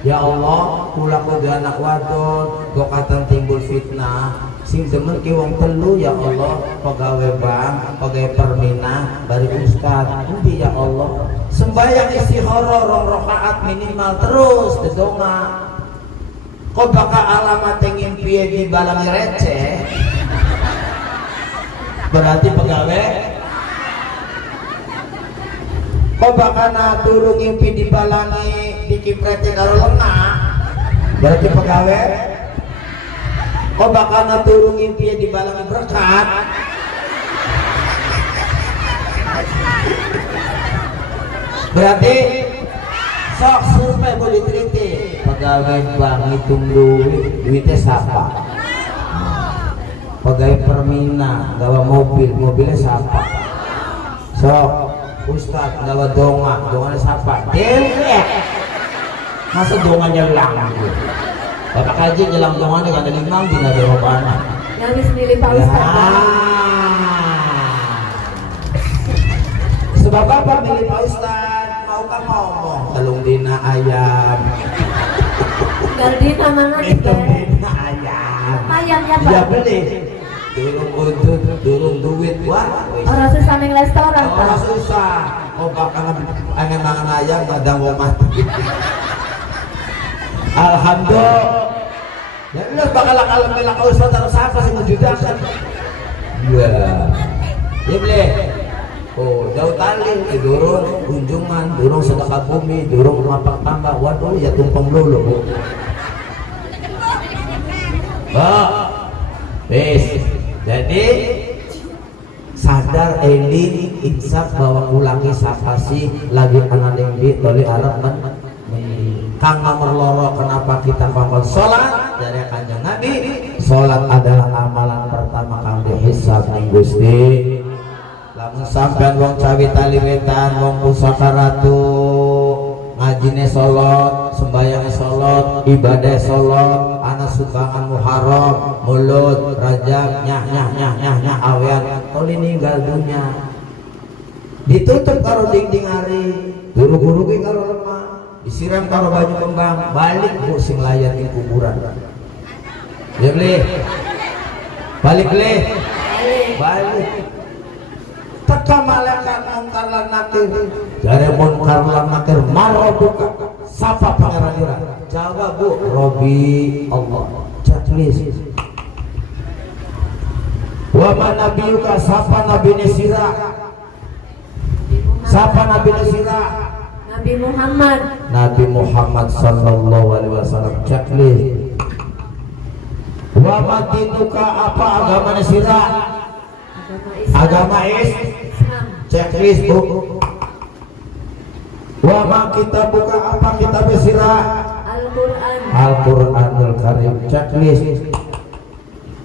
ya Allah kula kudu anak wadon gokatan timbul fitnah sing demen ki wong 3 ya Allah pegawai bank pegawai permina bari ustad endi ya Allah sembahyang istikharah 2 rakaat minimal terus dedonga kok bakal alamat ingin piye di balangi receh berarti pegawai kok bakal turun ngimpi di balangi dikipreti karo lengah berarti pegawai kok bakal turun ngimpi di balangi berkat berarti sok survei boleh diteliti pegawai bank hitung duitnya siapa pegawai permina gawa mobilnya siapa sok ustad gawa donganya siapa delek masa donganya lang bapak kaji jelang donganya kan ada 5 di nada robana yang habis milih Pak Ustad sebab apa milih Pak Ustad mau kan ngomong telung dina ayam Gardina mana hitung dina ayam ayamnya Pak ya beli durung duit wah orang susah neng restoran Pak orang susah oh bakal angin mangan ayam ngadang wong mati alhamdulillah ya lu bakal kalem melak Ustaz terus apa sih menjudakan ya ya beli oh jauh tali durung kunjungan durung sedekah bumi durung mapak tambah waduh ya tumpeng lulu wis jadi sadar eling insaf bahwa ulangi sapasi lagi anak di toli Arab kang nomor loro kenapa kita bangun sholat dari kanjeng Nabi sholat adalah amalan pertama kang dihisab ning Gusti lamun sampean wong cawi tali wetan wong pusaka ratu ngajine sholat sembahyang sholat ibadah sholat anak sukangan Muharram mulut Rajab nyah awean toli ninggal dunya ditutup karo dinding hari guru-guru ki karo lemah disiram karo baju kembang balik bu sing layan di kuburan ya beli balik teka malaikat mungkar lan nakir jare mungkar lan nakir marobuka sapa pangeran ira jawab bu Robi Allah checklist wa man nabiyuka sapa nabi sira sapa nabi sira Nabi Muhammad sallallahu alaihi wasallam checklist wa madinuka apa agama sira agama checklist bu wa ma kita buka apa kitab sira Al-Qur'anul Karim checklist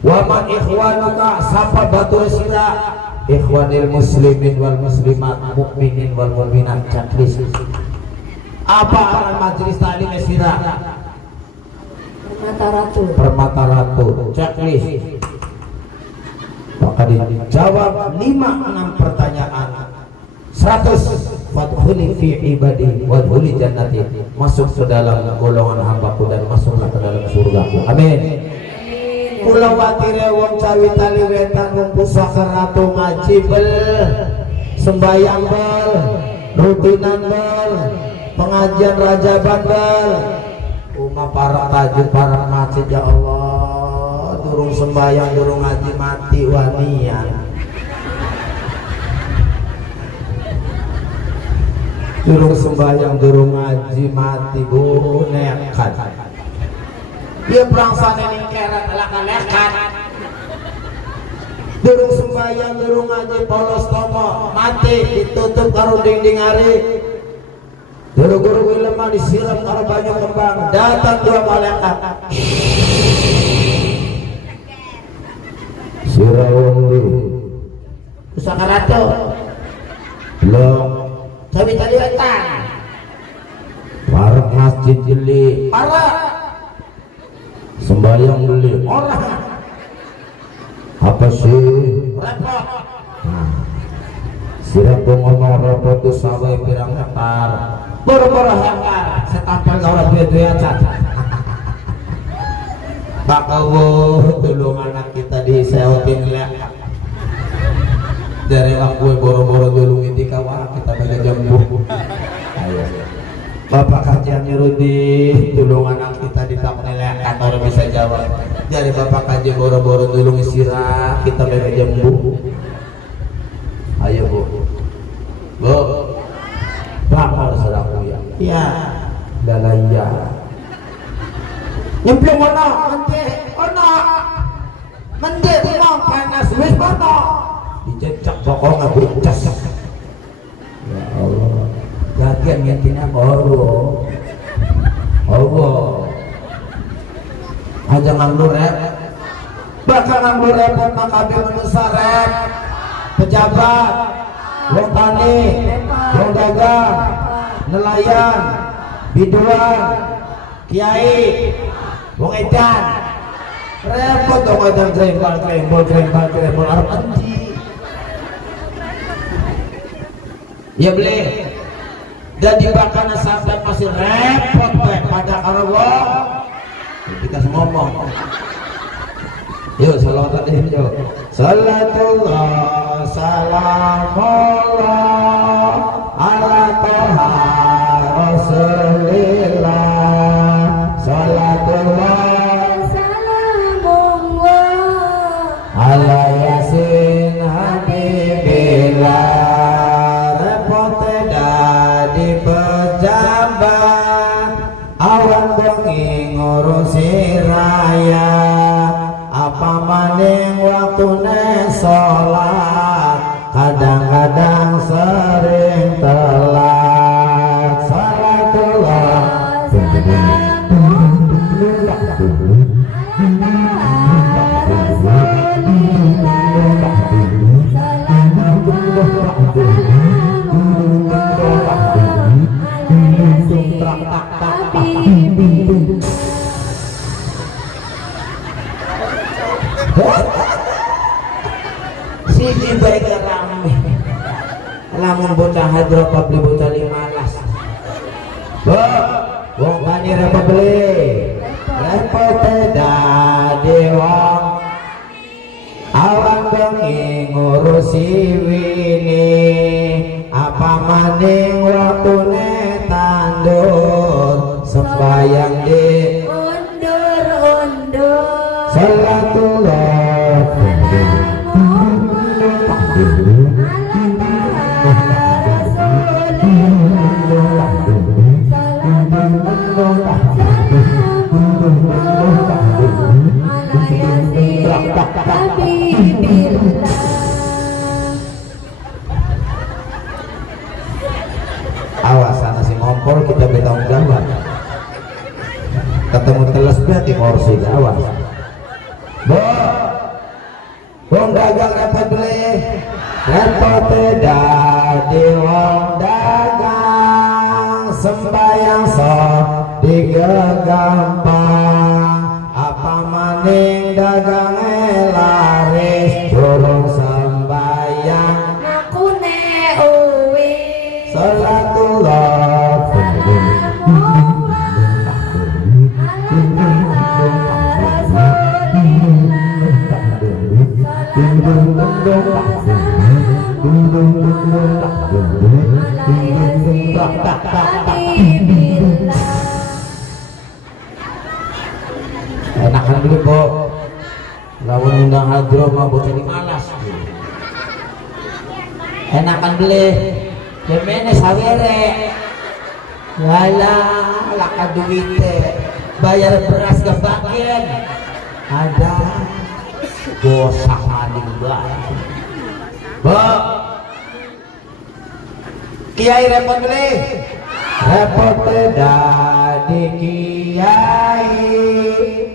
wa man ikhwanuka sapa batu sira ikhwanil muslimin wal muslimat mukminin wal mukminat checklist apa arah majelis taklim sira Permata Ratu checklist maka dijawab 5-6 pertanyaan 100 fadkhuli fi ibadi wadkhuli jannati masuk ke dalam golongan hambaku dan masuklah ke dalam surgaku amin kula watire wong cawi tali wetan wong pusaka ratu ngaji bel sembayang bel 2 rutinan bal pengajian Raja Bandar umat para tajud para masjid ya Allah durung sembahyang durung ngaji mati wanian durung sembahyang durung ngaji mati bu nekat dia perangsane ning keret elak-elekan durung sembahyang durung ngaji polos tomo mati ditutup karo dinding hari guru-guru ulama disiram karo banyu kembang datang dua malaikat sirawang lu sakarato belum tapi tadi datang para masjid jeli para sembahyang beli orang apa sih repot sirapun ngomong repot tuh sampai pirang hektar boro-boro hektar setampil ke orang dua-dua cacat bakawo tulung anak kita diseutin lihat dari gue boro-boro dulu ini kawan kita bagi jambu ayo Bapak kajian Rudi tulung anak kita ditaknilkan orang bisa jawab dari Bapak kajian boro-boro dulu istirahat kita bagi jambu ayo bu lapar sedang ya iya dalaya nyemplung mana mende rumah panas wis mana dicecak pokoknya bucas ya Allah bagian nyetina baru Allah aja ngambil rep bakal ngambil repot makabi manusia rep pejabat wong tani wong dagang nelayan biduan kiai wong edan repot dong edan krembal arep endi ya beli jadi bahkan sampai masih repot pada karo wong kita ngomong yuk salawat yuk salatullah salamullah ala toha rasulillah salatullah salamullah ala yasin habibillah repot dadi pejabat awan bengi ngurusi raya apa maning waktune sholat kadang-kadang sering telat salatullah siji baik rame lamun bocah hadro pabli bocah 15 wong banyak apa beli repot dadi wong awan bengi ngurusi wini apa maning waktune tandur sembayang di undur salatullah awas sana si ngompol kita bertanggung jawab ketemu teles berarti kursi awas wong dagang repot beli repot dadi wong dagang sembayang sok digegampang apa maning dagang laris durung sembayang ngakune uwi salatullah Enakan dulu kok. Lawan undang hadro mah buat jadi malas. Enakan beli. Gimana sawere? Wala laka duite. Bayar beras ke bagian. Ada gosak maning bae. Kiai repot beli. Repot dadi kiai.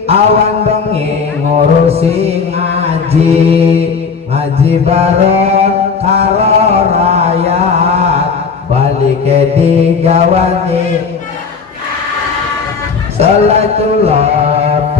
Awan bengi ngurusi ngaji. Ngaji bareng karo rakyat. Balik ke digawani. Salatullah.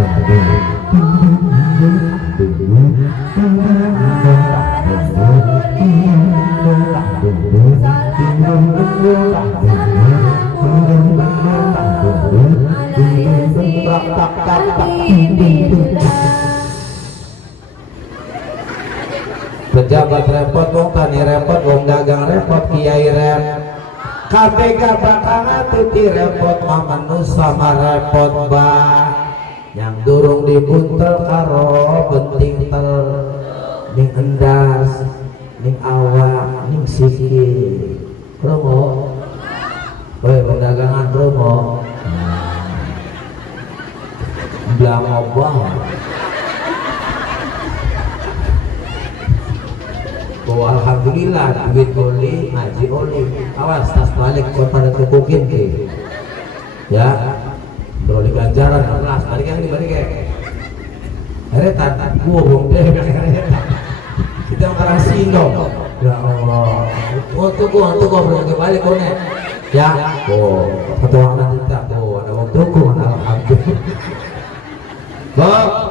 Pejabat repot, wong tani repot, wong dagang repot, kiai repot. KPK bakal ngatuti repot, mama nusa mah repot ba. Yang durung dibuntel karo penting tel, ning endas, ning awak, ning sikil. Promo, woi perdagangan promo. Belang obang. Oh, alhamdulillah duit oli, ngaji oli. Awas tas balik kau pada tukukin ke. Ya, beroli ganjaran 16. Balik yang dibalik ke. Heretan, gua bong deh. Kita orang sino. Ya Allah. Oh, tuku beroli balik kau nih. Ya, oh, ketua anak kita. Oh, ada waktu tuku, alhamdulillah. Bok.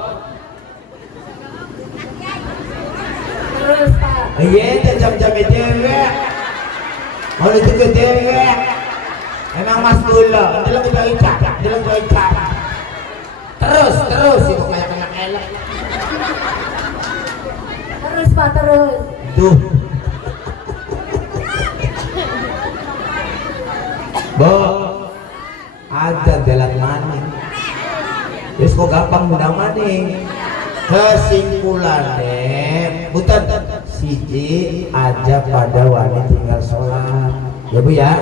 Terus Pak. Iya, jam-jam dewek. Mau itu ke dewek. Emang mas dulu, dalam itu icak. Terus, ibu kayak elek. Terus Pak, terus. Duh. Bo, ada dalam mana? Terus kok gampang undang maning. Kesimpulannya, bukan siji aja pada wanita tinggal sholat. Ya bu ya,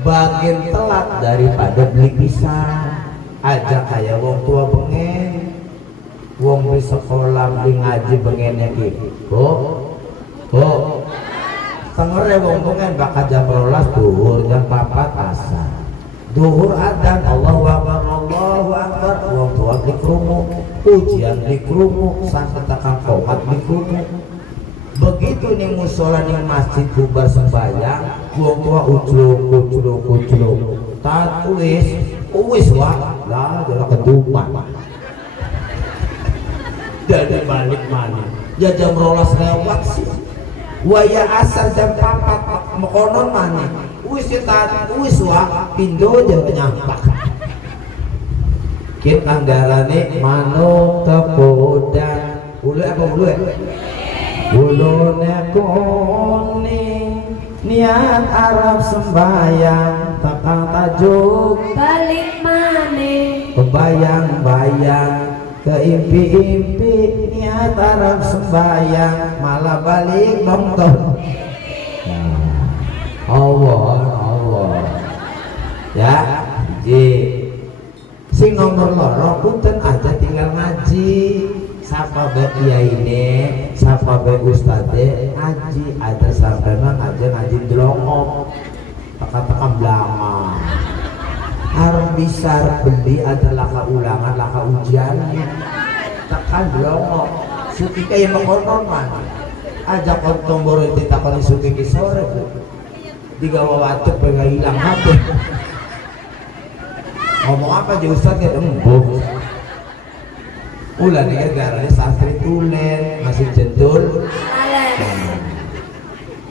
bagian telat daripada beli pisang. Aja kayak wong tua bengen, wong beli sekolah beli ngaji bengennya gitu. Tengere wong bengen bakal jam 12 duhur, jam 4 asar. Duhur adzan Allahu Akbar wong tua di krungu ujian di krungu sampai takang komat di krungu. Begitu nih musola nih masjid bubar sembahyang wong tua ucluk tat uwis wah lah jala keduman dari balik mana ya jam 12 lewat sih waya asar jam 4 mekonon mana wis wah pindo aja nyampak kin anggarane manuk tepodan ulu apa ulu ya ulune kuning niat Arab sembayang takang tajuk Balik maneh. Kebayang-bayang keimpi-impi niat Arab sembayang malah balik nonton. Allah ya ji sing nomor loro punten aja tinggal ngaji sapa bae kiai ini sapa bae ustadze ngaji ada sampai mah ngaji delongok teka-teka belanga harus bisa beli adalah ulangan laka ujian tekan delongok suki kayak mengonon man aja kontong boro ditakoni suki ki sore digawa watuk pengen hilang hati ngomong apa aja ustadz ya embuk ulah nih gara santri tulen masih jendul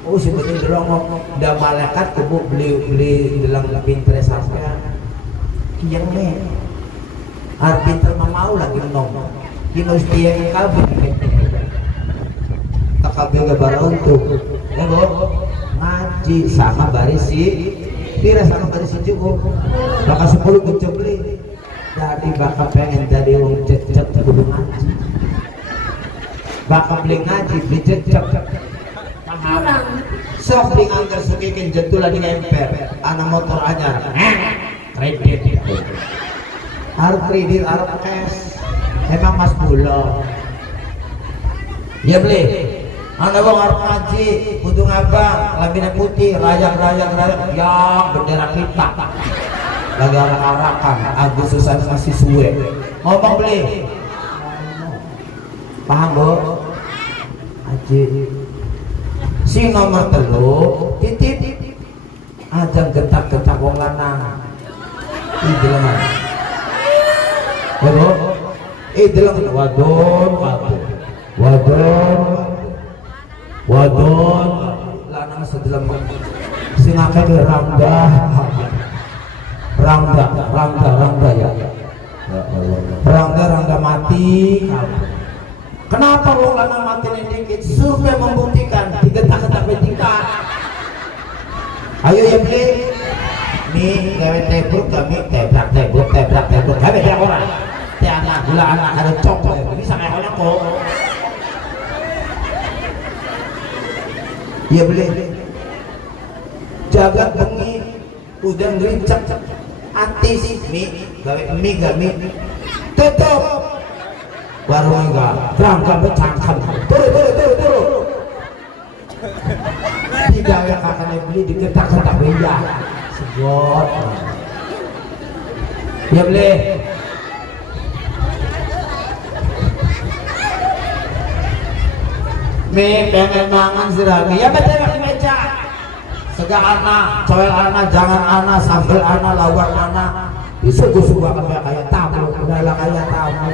oh si betul delongok udah malaikat kebuk beli dalam Pinterest sampai yang nih pinter mau lagi ngomong kino istiang kabin tak kabin gak barang untuk ya Bu, ngaji sama barisi pira sama barisi cukup bakal 10 kucuk beli jadi bakal pengen jadi wong cecep kudu ngaji bakal beli ngaji beli cecep Kurang. sok beli angker sukikin jentulah di emper anak motor anyar kredit harus kredit harus cash emang mas bulo ya beli anda wong harus ngaji kudu ngabang labina putih rayang-rayang yang bendera kita lagi arak-arakan Agustusan masih suwe ngomong beli paham Bu ngaji si nomor telu titip ajang getak-getak wong lanang idelengan ya Bu idelengan wadon lanang sedelem sing akeh rangga ya rangga mati kenapa wong lanang mati ini dikit survei membuktikan digetak-getak betika ayo ya beli nih gawe tebuk kami tebrak gawe dia orang teh anak gula anak ada coklat bisa kayak orang kok ya beli jagat bengi udah ngerincak antis mie gawe tutup warung enggak berangkat becangkan turu tidak yang akan beli digetak-getak benda segot ya beli mie pengen mangan sirami ya betul di meja segala anak cowel anak jangan anak sambal anak lawar anak disuguh-suguh kayak tamu udah lah kayak tamu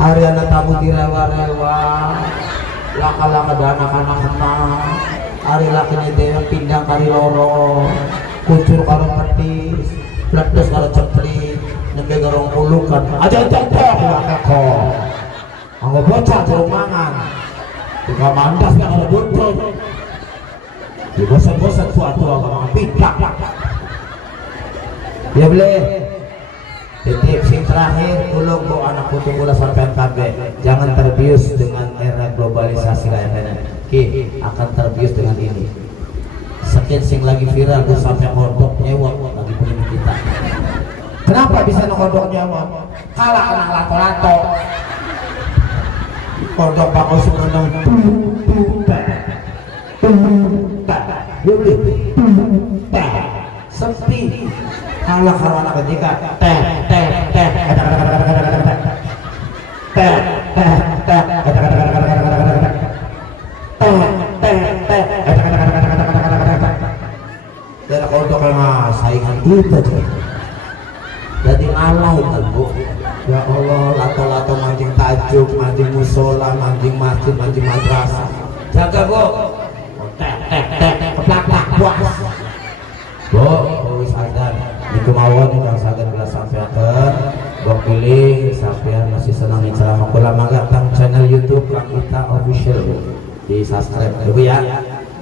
hari anak tamu direwa-rewa laka-laka ada anak-anak hari laki ini dia pindang kari loro kucur kalau petis bledes kalau ceplik nembe garong ulukan aja tentok laka kok anggap bocah turun mangan jika mandas yang ada buntut di bosan-bosan tua-tua kalau pindah ya beli titip sing terakhir tolong bu anak putu mula sampai KB jangan terbius dengan era globalisasi lainnya akan terbius dengan ini sekian sing lagi viral gue sampai kodok nyewa lagi punya kita kenapa bisa kodok nyewa kalah anak lato-lato kodok bakal semenang sepi kalah kalau anak ketika dan kodok yang saingan kita jadi alay kan Bu ya Allah lato-lato mancing tajuk mancing musola mancing masjid mancing madrasah jaga Bu keplak-plak puas Bu wis azan di kemauan yang saged kula sampaikan Bok pilih sampean masih senang ceramah kula mangga tang channel YouTube Kang Ita Official di subscribe Bu ya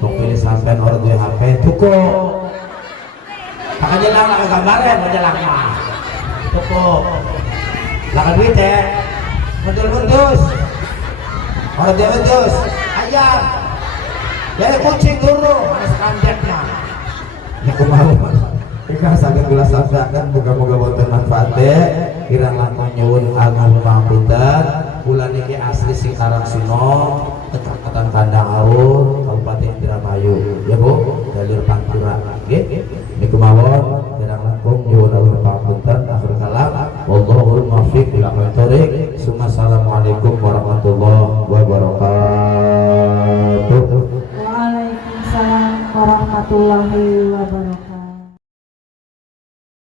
Bok pilih sampean orang duwe HP tuku makanya lang lah gambaran aja lang mah tuku lakan duit mundus orang dia mundus ayam dari kucing dulu harus kandeknya ya kumaha Ika saged kula sampaikan moga-moga wonten manfaate kirang langkung nyuwun agung pangapunten kula niki asli sing Karangsino Kecamatan Kandang Aur Kabupaten Indramayu ya Bu dalur Pantura nggih niku mawon kirang langkung nyuwun agung pangapunten akhir kalam wallahul muwaffiq ila aqwamit thoriq assalamualaikum warahmatullahi wabarakatuh. Waalaikumsalam warahmatullahi wabarakatuh.